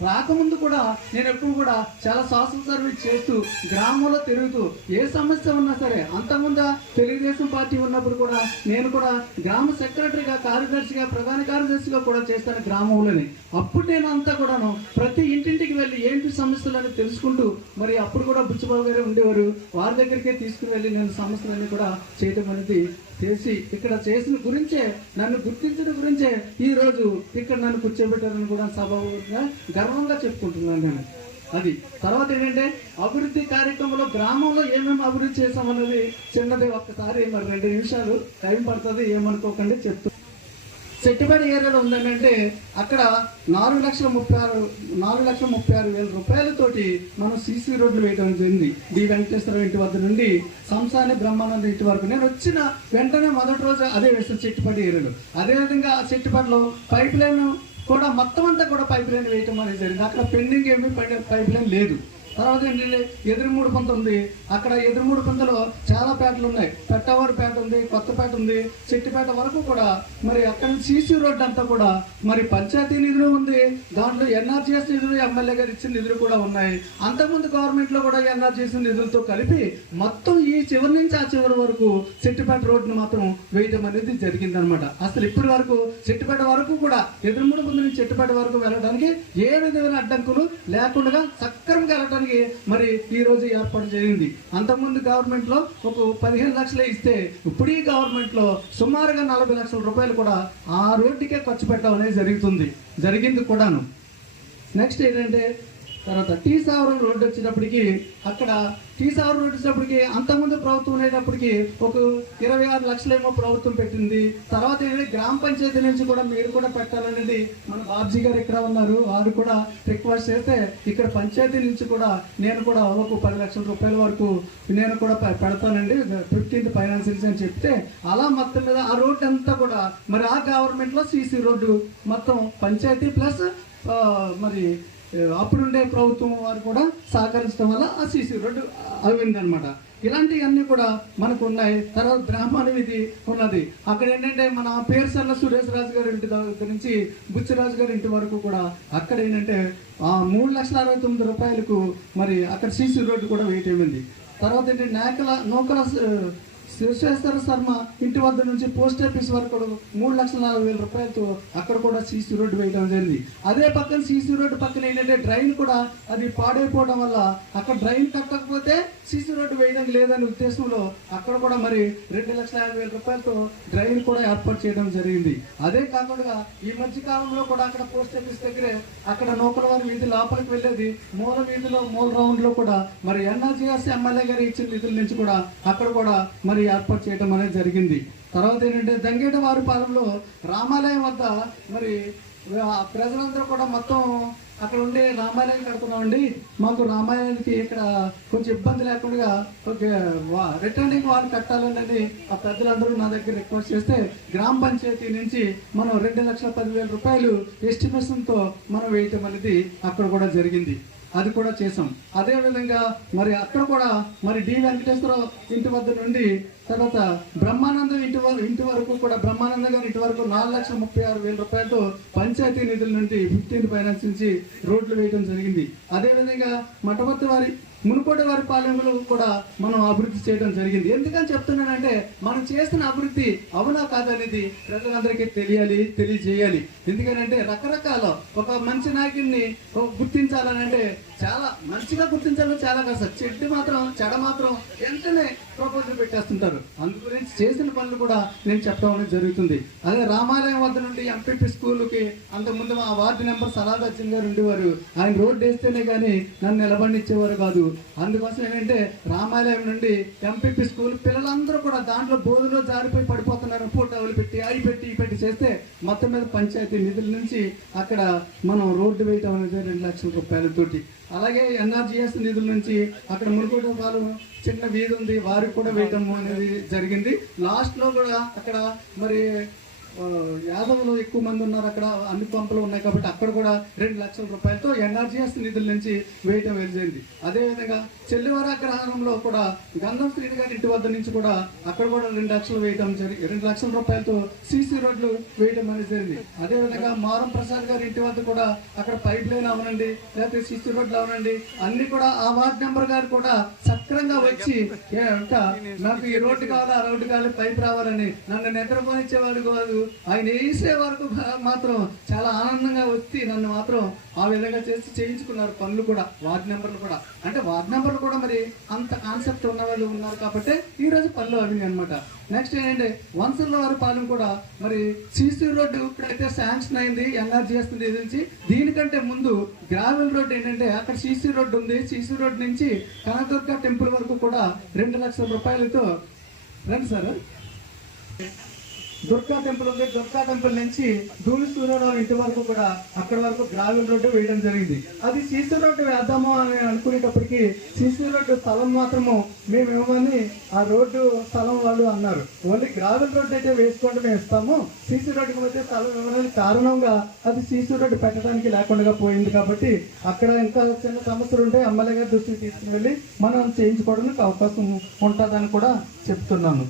రాకముందు కూడా నేను ఎప్పుడు కూడా చాలా సోషల్ సర్వీస్ చేస్తూ గ్రామంలో తిరుగుతూ ఏ సమస్య ఉన్నా సరే, అంతకుముందు తెలుగుదేశం పార్టీ ఉన్నప్పుడు కూడా నేను కూడా గ్రామ సెక్రటరీగా, కార్యదర్శిగా, ప్రధాన కార్యదర్శిగా కూడా చేస్తాను గ్రామంలోని. అప్పుడు నేను అంతా కూడాను ప్రతి ఇంటింటికి వెళ్ళి ఏంటి సమస్యలని తెలుసుకుంటూ మరి అప్పుడు కూడా బుచ్చిబాబు గారే ఉండేవారు, వారి దగ్గరికే తీసుకుని వెళ్ళి నేను సమస్యలన్నీ కూడా చేయడం అనేది చేసి ఇక్కడ చేసిన గురించే నన్ను గుర్తించిన గురించే ఈ రోజు ఇక్కడ నన్ను కూర్చోబెట్టారని కూడా సభగా గర్వంగా చెప్పుకుంటున్నాను నేను. అది తర్వాత ఏంటంటే అభివృద్ధి కార్యక్రమంలో గ్రామంలో ఏమేమి అభివృద్ధి చేసామన్నది చిన్నది ఒక్కసారి మరి 2 నిమిషాలు టైం పడుతుంది, ఏమనుకోకండి చెప్తూ. సెట్టిపేట ఏరియాలో ఉందంటే అక్కడ 4,36,000 రూపాయలతోటి మనం సీసీ రోడ్లు వేయడం జరిగింది. డి వెంకటేశ్వర ఇంటి వద్ద నుండి సంసాని బ్రహ్మానంద ఇంటి వరకు. నేను వచ్చిన వెంటనే మొదటి రోజు అదే వేస్తాను చెట్టిపేట ఏరియాలో. అదేవిధంగా చెట్టిపేటలో పైప్ లైన్ కూడా మొత్తం అంతా కూడా పైప్ లైన్ వేయటం అనేది జరిగింది. అక్కడ పెండింగ్ ఏమీ పైప్ లైన్ లేదు. తర్వాత ఏంటంటే ఎదురుమూడు పంత ఉంది, అక్కడ ఎదురుమూడు పంతలో చాలా పేటలు ఉన్నాయి, పెట్టవారి పేట ఉంది, కొత్తపేట ఉంది, చెట్టిపేట వరకు కూడా మరి అక్కడ సీసీ రోడ్డు అంతా కూడా మరి పంచాయతీ నిధులు ఉంది, దాంట్లో ఎన్ఆర్జీఎస్ నిధులు ఎమ్మెల్యే గారు ఇచ్చిన నిధులు కూడా ఉన్నాయి. అంతకుముందు గవర్నమెంట్లో కూడా ఎన్ఆర్జీఎస్ నిధులతో కలిపి మొత్తం ఈ చివరి నుంచి ఆ చివరి వరకు చెట్టిపేట రోడ్డును మాత్రం వేయడం అనేది జరిగిందనమాట. అసలు ఇప్పటి వరకు చెట్టిపేట వరకు కూడా ఎదురుమూడు పంత నుంచి చెట్టిపేట వరకు వెళ్ళడానికి ఏ విధమైన అడ్డంకులు లేకుండా సక్రమంగా వెళ్ళడానికి మరి ఈ రోజు ఏర్పాటు జరిగింది. అంతకుముందు గవర్నమెంట్ లో ఒక 15 లక్షలే ఇస్తే ఇప్పుడు ఈ గవర్నమెంట్ లో సుమారుగా 40 లక్షల రూపాయలు కూడా ఆ రోడ్డుకే ఖర్చు పెట్టడం అనేది జరిగింది కూడాను. నెక్స్ట్ ఏంటంటే తర్వాత టీ సావరం రోడ్డు వచ్చేటప్పటికి అక్కడ టీ సావరం రోడ్డు వచ్చేటప్పటికి అంతకుముందు ప్రభుత్వం ఉండేటప్పటికి ఒక 26 లక్షలేమో ప్రభుత్వం పెట్టింది. తర్వాత ఏంటంటే గ్రామ పంచాయతీ నుంచి కూడా మీరు కూడా పెట్టాలనేది మన బాబ్జీ గారు ఇక్కడ ఉన్నారు, వారు కూడా రిక్వెస్ట్ చేస్తే ఇక్కడ పంచాయతీ నుంచి కూడా నేను కూడా ఒక 10 లక్షల రూపాయల వరకు నేను కూడా పెడతానండి 15th ఫైనాన్షియల్స్ అని చెప్తే అలా మొత్తం మీద ఆ రోడ్డు అంతా కూడా మరి ఆ గవర్నమెంట్లో సీసీ రోడ్డు మొత్తం పంచాయతీ ప్లస్ మరి అప్పుడుండే ప్రభుత్వం వారు కూడా సహకరించడం వల్ల ఆ సీసీ రోడ్డు అయిందనమాట. ఇలాంటివన్నీ కూడా మనకు ఉన్నాయి. తర్వాత బ్రాహ్మణ వీధి ఉన్నది. అక్కడ ఏంటంటే మన పేరుసర్ల సురేష్ రాజు గారి ఇంటి దగ్గర నుంచి బుచ్చిరాజు గారి ఇంటి వరకు కూడా అక్కడ ఏంటంటే 3,69,000 మరి అక్కడ సీసీ రోడ్డు కూడా వేయటమైంది. తర్వాత ఏంటంటే నూకల శివశేశ్వర శర్మ ఇంటి వద్ద నుంచి పోస్ట్ ఆఫీస్ వరకు 3,40,000 అక్కడ కూడా సీసీ రోడ్డు వేయడం జరిగింది. అదే పక్కన సీసీ రోడ్డు పక్కన ఏంటంటే డ్రైన్ కూడా అది పాడైపోవడం వల్ల అక్కడ డ్రైన్ కట్టకపోతే సీసీ రోడ్డు వేయడం లేదనే ఉద్దేశంలో అక్కడ కూడా మరి 2,50,000 డ్రైన్ కూడా ఏర్పాటు చేయడం జరిగింది. అదే కాకుండా ఈ మధ్య కాలంలో కూడా అక్కడ పోస్ట్ ఆఫీస్ దగ్గరే అక్కడ నూకలవారి వీధి లోపలికి వెళ్ళేది మూల వీధిలో మూల రౌండ్ లో కూడా మరి ఎన్ఆర్జీఎస్ ఎమ్మెల్యే గారు ఇచ్చిన నిధుల నుంచి కూడా అక్కడ కూడా మరి ఏర్పాటు చేయడం అనేది జరిగింది. తర్వాత ఏంటంటే దంగేటవారి పాలెంలో రామాలయం వద్ద మరి ప్రజలందరూ కూడా మొత్తం అక్కడ ఉండే రామాలయం కడుతున్నామండి, మాకు రామాలయానికి ఇక్కడ కొంచెం ఇబ్బంది లేకుండా రిటర్నింగ్ వాళ్ళు కట్టాలనేది ఆ పెద్దలందరూ నా దగ్గర రిక్వెస్ట్ చేస్తే గ్రామ పంచాయతీ నుంచి మనం 2,10,000 ఎస్టిమేషన్తో మనం వేయటం అనేది అక్కడ కూడా జరిగింది. అది కూడా చేసాం. అదేవిధంగా మరి అక్కడ కూడా మరి డి వెంకటేశ్వరరావు ఇంటి వద్ద నుండి తర్వాత బ్రహ్మానందం ఇంటి వరకు కూడా బ్రహ్మానందం గారి ఇంటి వరకు 4,36,000 పంచాయతీ నిధుల నుండి 15 ఫైనాన్స్ నుంచి రోడ్లు వేయడం జరిగింది. అదేవిధంగా మఠవర్తి వారి మునుకోట వారి పాలెంలో కూడా మనం అభివృద్ధి చేయడం జరిగింది. ఎందుకని చెప్తున్నానంటే మనం చేస్తున్న అభివృద్ధి అవునా కాదనేది ప్రజలందరికీ తెలియజేయాలి. ఎందుకంటే రకరకాల ఒక మంచి నాయకుడిని గుర్తించాలని అంటే చాలా మంచిగా గుర్తించాలని చాలా కష్టం. చెడ మాత్రం వెంటనే ప్రపోజల్ పెట్టేస్తుంటారు. అందు గురించి చేసిన పనులు కూడా నేను చెప్పడం అనేది జరుగుతుంది. అదే రామాలయం వద్ద నుండి ఎంపీపీ స్కూల్కి అంతకుముందు మా వార్డు నెంబర్ సలాదర్జన్ గారు ఉండేవారు. ఆయన రోడ్డు వేస్తేనే కానీ నన్ను నిలబడిచ్చేవారు కాదు. అందుకోసం ఏంటంటే రామాలయం నుండి ఎంపీపీ స్కూల్ పిల్లలందరూ కూడా దాంట్లో బోధలో జారిపోయి పడిపోతున్నారు. ఫోటోలు పెట్టి అవి పెట్టి ఈ పెట్టి చేస్తే మొత్తం మీద పంచాయతీ నిధుల నుంచి అక్కడ మనం రోడ్డు వేయటం అనేది 2,00,000 అలాగే ఎన్ఆర్జీఎస్ నిధుల నుంచి అక్కడ మునుగోడు వాళ్ళు చిన్న వీధి ఉంది, వారికి కూడా వేయటం అనేది జరిగింది. లాస్ట్ లో కూడా అక్కడ మరి యాదవులు ఎక్కువ మంది ఉన్నారు, అక్కడ అన్ని పంపులు ఉన్నాయి కాబట్టి అక్కడ కూడా 2,00,000 ఎన్ఆర్జీఎస్ నిధుల నుంచి వేయటం జరిగింది. అదేవిధంగా చెల్లివార గ్రహణంలో కూడా గంధం శ్రీని గారి ఇంటి వద్ద నుంచి కూడా అక్కడ కూడా 2,00,000 వేయటం జరిగింది. 2,00,000 సీసీ రోడ్లు వేయడం అనేది జరిగింది. అదేవిధంగా మారం ప్రసాద్ గారి ఇంటి వద్ద కూడా అక్కడ పైప్ లైన్ అవనండి లేకపోతే సీసీ రోడ్లు అవనండి అన్ని కూడా ఆ వార్డ్ నెంబర్ గారు కూడా సక్రంగా వచ్చి నాకు ఈ రోడ్డు కావాలి ఆ రోడ్డు కావాలి పైప్ రావాలని నన్ను నిద్రపోనిచ్చేవాడు కాదు. ఆయన వేసే వరకు మాత్రం చాలా ఆనందంగా వచ్చి నన్ను మాత్రం ఆ విధంగా చేయించుకున్నారు పనులు కూడా. వార్డు నెంబర్లు కూడా అంటే వార్డు నెంబర్లు కూడా మరి అంత కాన్సెప్ట్ ఉన్న వాళ్ళు ఉన్నారు కాబట్టి ఈ రోజు పనులు అవి అనమాట. నెక్స్ట్ ఏంటంటే వన్సర్ల వారి పాలెం కూడా మరి సీసీ రోడ్డు ఇప్పుడైతే శాంక్షన్ అయింది ఎన్ఆర్జీఎస్ నుంచి. దీనికంటే ముందు గ్రావెల్ రోడ్డు ఏంటంటే అక్కడ సీసీ రోడ్డు ఉంది. సీసీ రోడ్డు నుంచి కనకదుర్గ టెంపుల్ వరకు కూడా 2,00,000 రండి సార్. దుర్గా టెంపుల్ ఉంది. దుర్గా టెంపుల్ నుంచి ధూళి సూర్యరావు ఇంటి వరకు కూడా అక్కడ వరకు గ్రావెల్ రోడ్డు వేయడం జరిగింది. అది సీసీ రోడ్డు వేద్దాము అని అనుకునేటప్పటికి సీసీ రోడ్డు స్థలం మాత్రము మేము ఇవ్వమని ఆ రోడ్డు స్థలం వాళ్ళు అన్నారు. ఓన్లీ గ్రావెల్ రోడ్డు అయితే వేసుకోండి మేము ఇస్తాము, సీసీ రోడ్డుకి అయితే స్థలం ఇవ్వడానికి కారణంగా అది సీసీ రోడ్డు పెట్టడానికి లేకుండా పోయింది. కాబట్టి అక్కడ ఇంకా చిన్న సమస్యలు ఉంటే ఎమ్మెల్యే గారి దృష్టికి తీసుకుని వెళ్ళి మనం చేయించుకోవడానికి అవకాశం ఉంటుందని కూడా చెప్తున్నాను.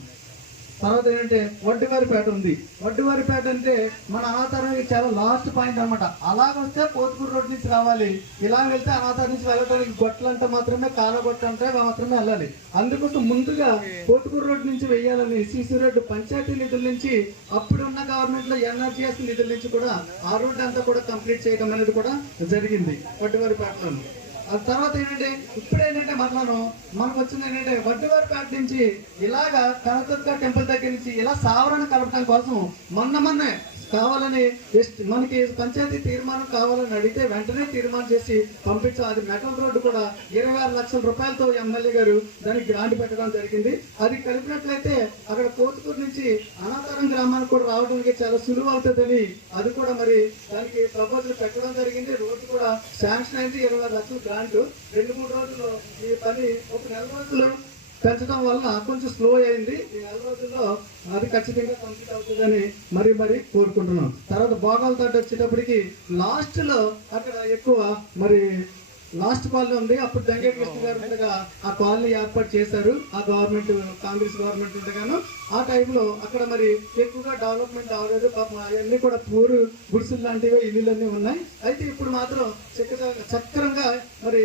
తర్వాత ఏంటంటే వడ్డివారిపేట ఉంది. వడ్డివారిపేట అంటే మన అనాథారానికి చాలా లాస్ట్ పాయింట్ అనమాట. అలాగొస్తే పోతుకూరు రోడ్ నుంచి రావాలి, ఇలా వెళ్తే అనాథారం నుంచి వెళ్ళడానికి గొట్లంటే మాత్రమే కాలగొట్టంటే మాత్రమే వెళ్ళాలి. అందుకోసం ముందుగా పోతుకూరు రోడ్ నుంచి వెయ్యాలని సీసీ రోడ్డు పంచాయతీ నిధుల నుంచి అప్పుడున్న గవర్నమెంట్ లో ఎన్ఆర్జీఎస్ నిధుల నుంచి కూడా ఆ రోడ్డు అంతా కూడా కంప్లీట్ చేయడం అనేది కూడా జరిగింది వడ్డివారిపేటలో. అది తర్వాత ఏంటంటే ఇప్పుడు ఏంటంటే మనకు వచ్చింది ఏంటంటే వడ్డివారిపేట నుంచి ఇలాగా కనకదుర్గ టెంపుల్ దగ్గర నుంచి ఇలా సావరణ కలపడం కోసం మొన్నే కావాలని మనకి పంచాయతీ తీర్మానం కావాలని అడిగితే వెంటనే తీర్మానం చేసి పంపించాం. అది మెటల్ రోడ్డు కూడా 26,00,000 ఎమ్మెల్యే గారు దానికి గ్రాంట్ పెట్టడం జరిగింది. అది కలిపినట్లయితే అక్కడ పోతుకూరు నుంచి అనాథారం గ్రామానికి కూడా రావడానికి చాలా సులువు అవుతుందని అది కూడా మరి దానికి ప్రపోజల్ పెట్టడం జరిగింది. రోడ్డు కూడా శాంక్షన్ అయింది. 26,00,000 గ్రాంట్ 2-3 రోజుల్లో ఈ పని ఒక నెల రోజులు పెంచడం వల్ల కొంచెం స్లో అయింది. ఈ 4 రోజుల్లో అది ఖచ్చితంగా కంప్లీట్ అవుతుందని మరీ కోరుకుంటున్నాం. తర్వాత భోగాల తోట వచ్చేటప్పటికి లాస్ట్ లో అక్కడ ఎక్కువ మరి లాస్ట్ కాలనీ ఉంది. అప్పుడు దంగే కృష్ణ గారు ఉండగా ఆ కాలనీ ఏర్పాటు చేశారు. ఆ గవర్నమెంట్ కాంగ్రెస్ గవర్నమెంట్ ఉండగాను ఆ టైంలో అక్కడ మరి ఎక్కువగా డెవలప్మెంట్ అవ్వలేదు. అవన్నీ కూడా పూరు గుడిసెలు లాంటివి ఇల్లులన్నీ ఉన్నాయి. అయితే ఇప్పుడు మాత్రం చక్కరంగా మరి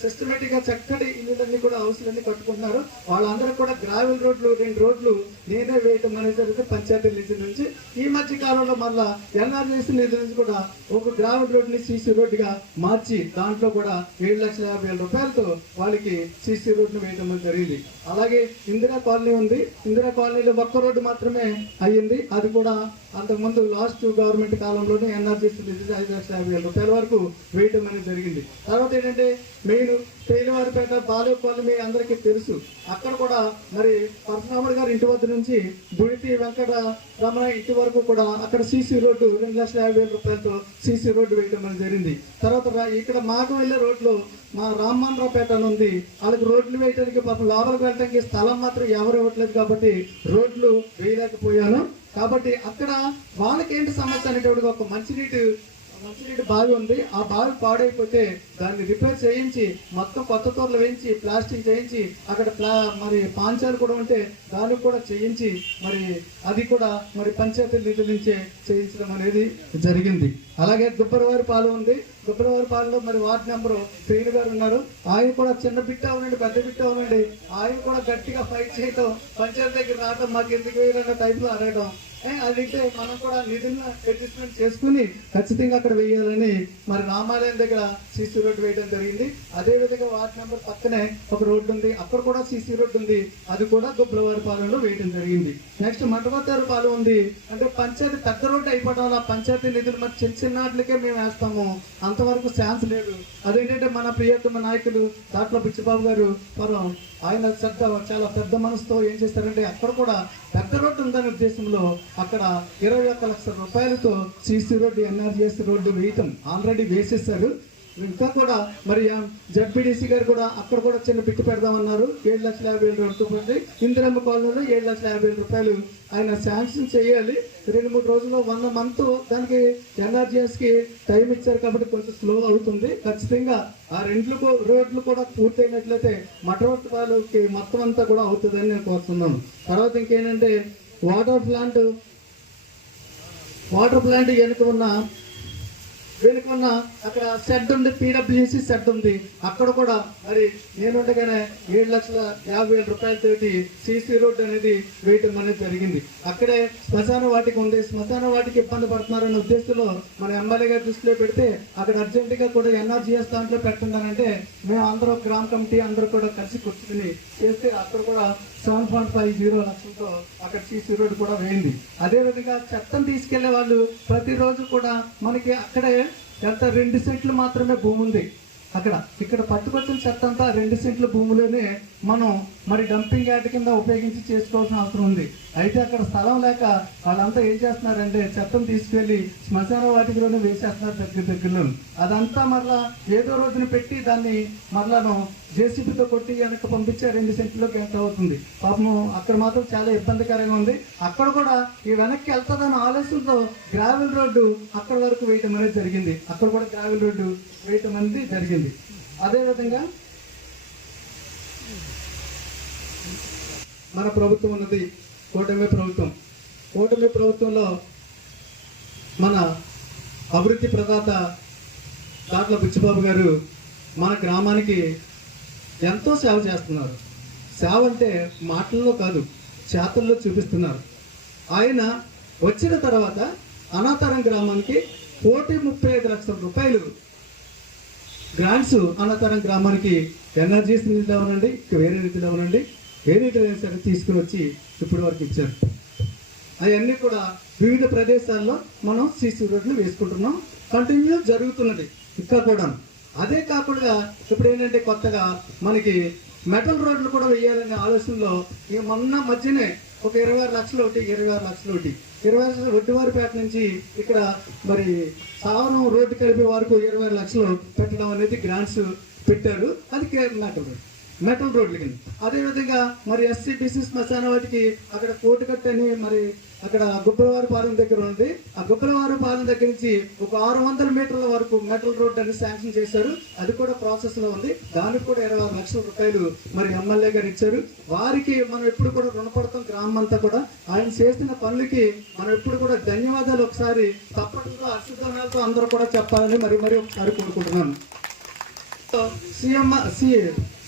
సిస్టమేటిక్ గా చక్కటి ఇల్లులన్నీ కూడా హౌస్లన్నీ కట్టుకుంటున్నారు. వాళ్ళందరూ కూడా గ్రావెల్ రోడ్లు 2 రోడ్లు నేనే వేయటం అనేది జరిగితే పంచాయతీ నిధుల నుంచి. ఈ మధ్య కాలంలో మళ్ళా ఎన్ఆర్జీఎస్ నిధుల నుంచి కూడా ఒక గ్రావెల్ రోడ్ ని సీసీ రోడ్ గా మార్చి దాంట్లో కూడా 7,50,000 రూపాయలతో వాళ్ళకి సీసీ రోడ్ ను వేయటం జరిగింది. అలాగే ఇందిరా కాలనీ ఉంది. ఇందిరా కాలనీలో ఒక్క రోడ్డు మాత్రమే అయ్యింది. అది కూడా అంతకుముందు లాస్ట్ గవర్నమెంట్ కాలంలోనే ఎన్ఆర్జీఎస్ నిధులు 5,50,000 రూపాయల వరకు వేయటం అనేది జరిగింది. తర్వాత ఏంటంటే మెయిన్ పేలివారిపేట బాలేవు కాలనీ అందరికీ తెలుసు. అక్కడ కూడా మరి పరశురాముడు గారి ఇంటి వద్ద నుంచి బుడితి వెంకట రమణ ఇంటి వరకు కూడా అక్కడ సీసీ రోడ్డు 2,50,000 రూపాయలతో సీసీ రోడ్డు వేయడం అనేది జరిగింది. తర్వాత ఇక్కడ మాకు వెళ్ళే రోడ్లు మా రామ్మోహన్రావుపేట అని ఉంది. వాళ్ళకి రోడ్లు వేయడానికి పాపం లోపలికి వెళ్ళడానికి స్థలం మాత్రం ఎవరు ఇవ్వట్లేదు కాబట్టి రోడ్లు వేయలేకపోయాను. కాబట్టి అక్కడ వాళ్ళకి ఏంటి సమస్య అనేటప్పుడు ఒక మంచినీటి బావి ఉంది. ఆ బావి పాడైపోతే దాన్ని రిపేర్ చేయించి మొత్తం కొత్త తోర్లు వేయించి ప్లాస్టింగ్ చేయించి అక్కడ మరి పాంచాలు కూడా ఉంటే దానికి కూడా చేయించి మరి అది కూడా మరి పంచాయతీ నిధుల నుంచే చేయించడం అనేది జరిగింది. అలాగే గుబ్బరవారిపాలెం ఉంది. గుబ్బరవారిపాలెంలో మరి వార్డు నెంబరు శ్రీను గారు ఉన్నారు. ఆయన కూడా చిన్న బిడ్డ అవునండి పెద్ద బిడ్డ అవునండి ఆయన కూడా గట్టిగా ఫైట్ చేయడం పంచాయతీ దగ్గర రావడం మాకు ఎందుకు వేయాలన్న టైప్లో అడగడం. అదైతే మనం కూడా నిధులను అడ్జస్ట్మెంట్ చేసుకుని ఖచ్చితంగా అక్కడ వేయాలని మరి రామాలయం దగ్గర సీసీ రోడ్డు వేయడం జరిగింది. అదే విధంగా వార్డు నెంబర్ పక్కనే ఒక రోడ్డు ఉంది. అక్కడ కూడా సీసీ రోడ్డు ఉంది. అది కూడా గుబ్బలవారిపాలెంలో వేయడం జరిగింది. నెక్స్ట్ మంటపతారుపాలెం ఉంది. అంటే పంచాయతీ పెద్ద రోడ్డు అయిపోవడం వల్ల పంచాయతీ నిధులు మరి చిన్న వాటికే మేము వేస్తాము. అంతవరకు ఛాన్స్ లేదు. అదేంటంటే మన ప్రియతమ నాయకులు దాంట్లో పిచ్చిబాబు గారు పరం ఆయన చాలా పెద్ద మనసుతో ఏం చేస్తారంటే అక్కడ కూడా పెద్ద రోడ్డు ఉందనే ఉద్దేశంలో అక్కడ 21 లక్షల రూపాయలతో సీసీ రోడ్డు ఎన్ఆర్జీఎస్ రోడ్డు వేయటం ఆల్రెడీ వేసేసారు. ఇంకా కూడా మరి జడ్పీడీసీ గారు కూడా అక్కడ కూడా చిన్న బిట్టు పెడదామన్నారు. 7,50,000 రూపాయలు ఇందిరమ్మ కాలనీలో 7,50,000 రూపాయలు ఆయన శాంక్షన్ చేయాలి. 2-3 రోజుల్లో 1 మంత్ దానికి ఎన్ఆర్జీఎస్ కి టైం ఇచ్చారు కాబట్టి కొంచెం స్లో అవుతుంది. ఖచ్చితంగా ఆ 2 రోడ్లు కూడా పూర్తయినట్లయితే మటవర్తిపాలకి మొత్తం అంతా కూడా అవుతుందని నేను కోరుతున్నాను. తర్వాత ఇంకేంటంటే వాటర్ ప్లాంట్ వెనుక ఉన్న అక్కడ షెడ్ ఉంది. పీడబ్ల్యూసీ షెడ్ ఉంది. అక్కడ కూడా మరి నేనుండగానే 7,50,000 రూపాయలతోటి సీసీ రోడ్డు అనేది వేయటం అనేది జరిగింది. అక్కడే శ్మశాన వాటికి ఉంది. శ్మశాన వాటికి ఇబ్బంది పడుతున్నారనే ఉద్దేశంలో మన ఎమ్మెల్యే గారి దృష్టిలో పెడితే అక్కడ అర్జెంటుగా కూడా ఎన్ఆర్జీఎస్ దాంట్లో పెట్టండి. మేము అందరూ గ్రామ కమిటీ అందరూ కూడా కలిసి కూర్చుని చేస్తే అక్కడ కూడా 7.50 లక్షలతో అక్కడ సీసీ రోడ్డు కూడా వేయింది. అదేవిధంగా చెత్తం తీసుకెళ్లే వాళ్ళు ప్రతిరోజు కూడా మనకి అక్కడే ఎంత 2 సెంట్లు మాత్రమే భూమి ఉంది. ఇక్కడ పట్టుకొచ్చిన చెత్త అంతా 2 సెంట్ల భూమిలోనే మనం మరి డంపింగ్ యార్డ్ కింద ఉపయోగించి చేసుకోవాల్సిన అవసరం ఉంది. అయితే అక్కడ స్థలం లేక వాళ్ళంతా ఏం చేస్తున్నారంటే చెత్తను తీసుకెళ్లి శ్మశాన వాటికలోనే వేసేస్తున్నారు దగ్గరలో. అదంతా మరలా ఏదో రోజున పెట్టి దాన్ని మరలాను జేసీబీతో కొట్టి వెనక్కి పంపించే 2 సెంట్లోకి ఎంత అవుతుంది. పాపము అక్కడ మాత్రం చాలా ఇబ్బందికరంగా ఉంది. అక్కడ కూడా ఈ వెనక్కి వెళ్తుందన్న ఆలోచనతో గ్రావెల్ రోడ్డు అక్కడ వరకు వేయటం అనేది జరిగింది. అక్కడ కూడా గ్రావెల్ రోడ్డు వేయటం అనేది జరిగింది. అదేవిధంగా మన ప్రభుత్వం ఉన్నది కూటమి ప్రభుత్వం. కూటమి ప్రభుత్వంలో మన అభివృద్ధి ప్రదాత దాట్ల పిచ్చిబాబు గారు మన గ్రామానికి ఎంతో సేవ చేస్తున్నారు. సేవ అంటే మాటల్లో కాదు చేతల్లో చూపిస్తున్నారు. ఆయన వచ్చిన తర్వాత అనాథారం గ్రామానికి 1,35 లక్షల రూపాయలు గ్రాంట్స్ అనాథారం గ్రామానికి ఎన్ఆర్జీఎస్ నిధులు అవ్వనండి వేరే నిధులు అవ్వనండి ఏ నిధులు సరే తీసుకుని వచ్చి ఇప్పటి వరకు ఇచ్చారు. అవన్నీ కూడా వివిధ ప్రదేశాల్లో మనం సీసీ రోడ్లు వేసుకుంటున్నాం. కంటిన్యూ జరుగుతున్నది ఇంకా కూడా. అదే కాకుండా ఇప్పుడు ఏంటంటే కొత్తగా మనకి మెటల్ రోడ్లు కూడా వేయాలనే ఆలోచనలో ఈ మొన్న మధ్యనే ఒక 26 లక్షలు ఒకటి ఒడ్డివారిపేట నుంచి ఇక్కడ మరి సావనం రోడ్డు కలిపే వరకు 26 లక్షలు పెట్టడం అనేది గ్రాంట్స్ పెట్టారు. అది మెటల్ రోడ్. మెటల్ రోడ్ల కింద. అదేవిధంగా మరి ఎస్సీ బీసీ శ్మశాన వాటికి అక్కడ కోటికట్టని మరి అక్కడ గుబ్బలవారిపాలెం దగ్గర ఉంది. ఆ గుబ్బలవారిపాలెం దగ్గర నుంచి ఒక 600 మీటర్ల వరకు మెటల్ రోడ్ అని శాంక్షన్ చేశారు. అది కూడా ప్రాసెస్ లో ఉంది. దానికి కూడా 26 లక్షల రూపాయలు మరి ఎమ్మెల్యే గారు ఇచ్చారు. వారికి మనం ఎప్పుడు కూడా రుణపడతాం. గ్రామం అంతా కూడా ఆయన చేసిన పనులకి మనం ఎప్పుడు కూడా ధన్యవాదాలు ఒకసారి తప్పకుండా అర్షధ్వానాలతో అందరూ కూడా చెప్పాలని మరి ఒకసారి కోరుకుంటున్నాను.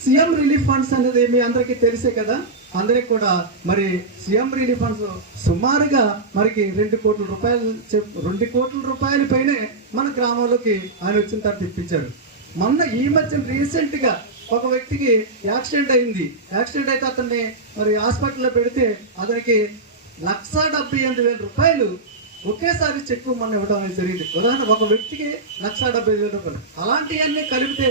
సీఎం రిలీఫ్ ఫండ్స్ అనేది మీ అందరికీ తెలిసే కదా. అందరికి కూడా మరి సీఎం రిలీఫ్ ఫండ్స్ సుమారుగా మనకి 2 కోట్ల రూపాయల పైనే మన గ్రామంలోకి ఆయన వచ్చిన తర్వాత ఇప్పించారు. మొన్న ఈ మధ్య రీసెంట్ గా ఒక వ్యక్తికి యాక్సిడెంట్ అయింది. యాక్సిడెంట్ అయితే అతన్ని మరి హాస్పిటల్లో పెడితే అతనికి 1,78,000 రూపాయలు ఒకేసారి చెక్కు మన ఇవ్వడం అనేది జరిగింది. ఉదాహరణ ఒక వ్యక్తికి 1,75,000 రూపాయలు. అలాంటివన్నీ కలిపితే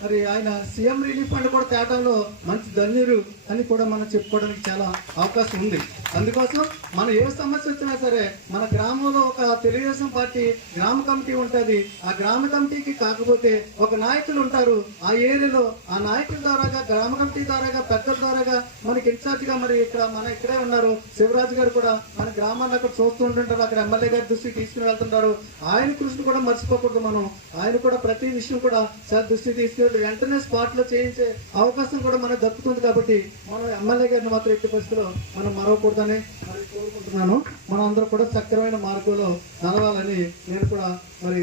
మరి ఆయన సీఎం రిలీఫ్ ఫండ్ కూడా తేటంలో మంచి ధన్యులు అని కూడా మనం చెప్పుకోవడానికి చాలా అవకాశం ఉంది. అందుకోసం మన ఏ సమస్య వచ్చినా సరే మన గ్రామంలో ఒక తెలుగుదేశం పార్టీ గ్రామ కమిటీ ఉంటుంది. ఆ గ్రామ కమిటీకి కాకపోతే ఒక నాయకులు ఉంటారు ఆ ఏరియాలో. ఆ నాయకుల ద్వారాగా గ్రామ కమిటీ ద్వారాగా పెద్దల ద్వారాగా మనకి ఇన్ఛార్జ్ గా మరి ఇక్కడే ఉన్నారు శివరాజు గారు కూడా మన గ్రామాన్ని అక్కడ చూస్తూ ఉంటుంటారు. అక్కడ ఎమ్మెల్యే గారి దృష్టికి తీసుకుని వెళ్తుంటారు. ఆయన కృషిని కూడా మర్చిపోకూడదు మనం. ఆయన కూడా ప్రతి విషయం కూడా చాలా దృష్టి తీసుకుని వెంటనే స్పాట్ లో చేయించే అవకాశం కూడా మనకు దక్కుతుంది. కాబట్టి మనం ఎమ్మెల్యే గారిని మాత్రం ఎట్టి పరిస్థితిలో మనం మరవకూడదని మరి కోరుకుంటున్నాను. మనం అందరూ కూడా సక్రమైన మార్గంలో నడవాలని నేను కూడా మరి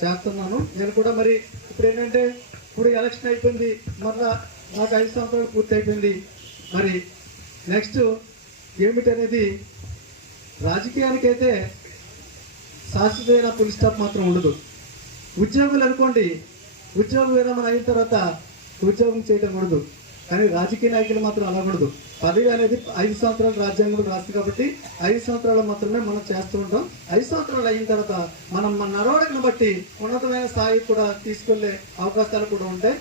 చేస్తున్నాను. నేను కూడా మరి ఇప్పుడు ఏంటంటే ఇప్పుడు ఎలక్షన్ అయిపోయింది. మళ్ళా నాకు 5 సంవత్సరాలు పూర్తి అయిపోయింది. మరి నెక్స్ట్ ఏమిటనేది రాజకీయానికి అయితే శాశ్వతమైన ఫుల్ స్టాప్ మాత్రం ఉండదు. ఉద్యోగులు అనుకోండి, ఉద్యోగ విరమణ అయిన తర్వాత ఉద్యోగం చేయడం కూడదు. కానీ రాజకీయ నాయకులు మాత్రం అలా కూడదు. పదవి అనేది 5 సంవత్సరాలు రాజ్యాంగంలో రాస్తుంది కాబట్టి 5 సంవత్సరాలు మాత్రమే మనం చేస్తూ ఉంటాం. 5 సంవత్సరాలు అయిన తర్వాత మనం మన నడవడికను బట్టి ఉన్నతమైన స్థాయికి కూడా తీసుకెళ్లే అవకాశాలు కూడా ఉంటాయి.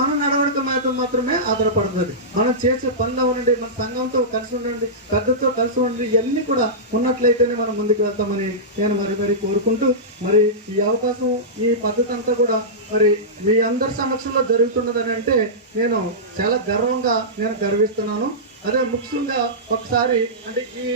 మన నడవడిక మీద మాత్రమే ఆధారపడుతుంది. మనం చేసే పనిలో ఉండండి, మన సంఘంతో కలిసి ఉండండి, పెద్దతో కలిసి ఉండండి, ఇవన్నీ కూడా ఉన్నట్లయితేనే మనం ముందుకు వెళ్తామని నేను మరి కోరుకుంటూ మరి ఈ అవకాశం ఈ పద్ధతి అంతా కూడా మరి మీ అందరి సమక్షంలో జరుగుతున్నదని అంటే నేను చాలా గర్వంగా నేను గర్విస్తున్నాను. అదే ముఖ్యంగా ఒకసారి అంటే ఈ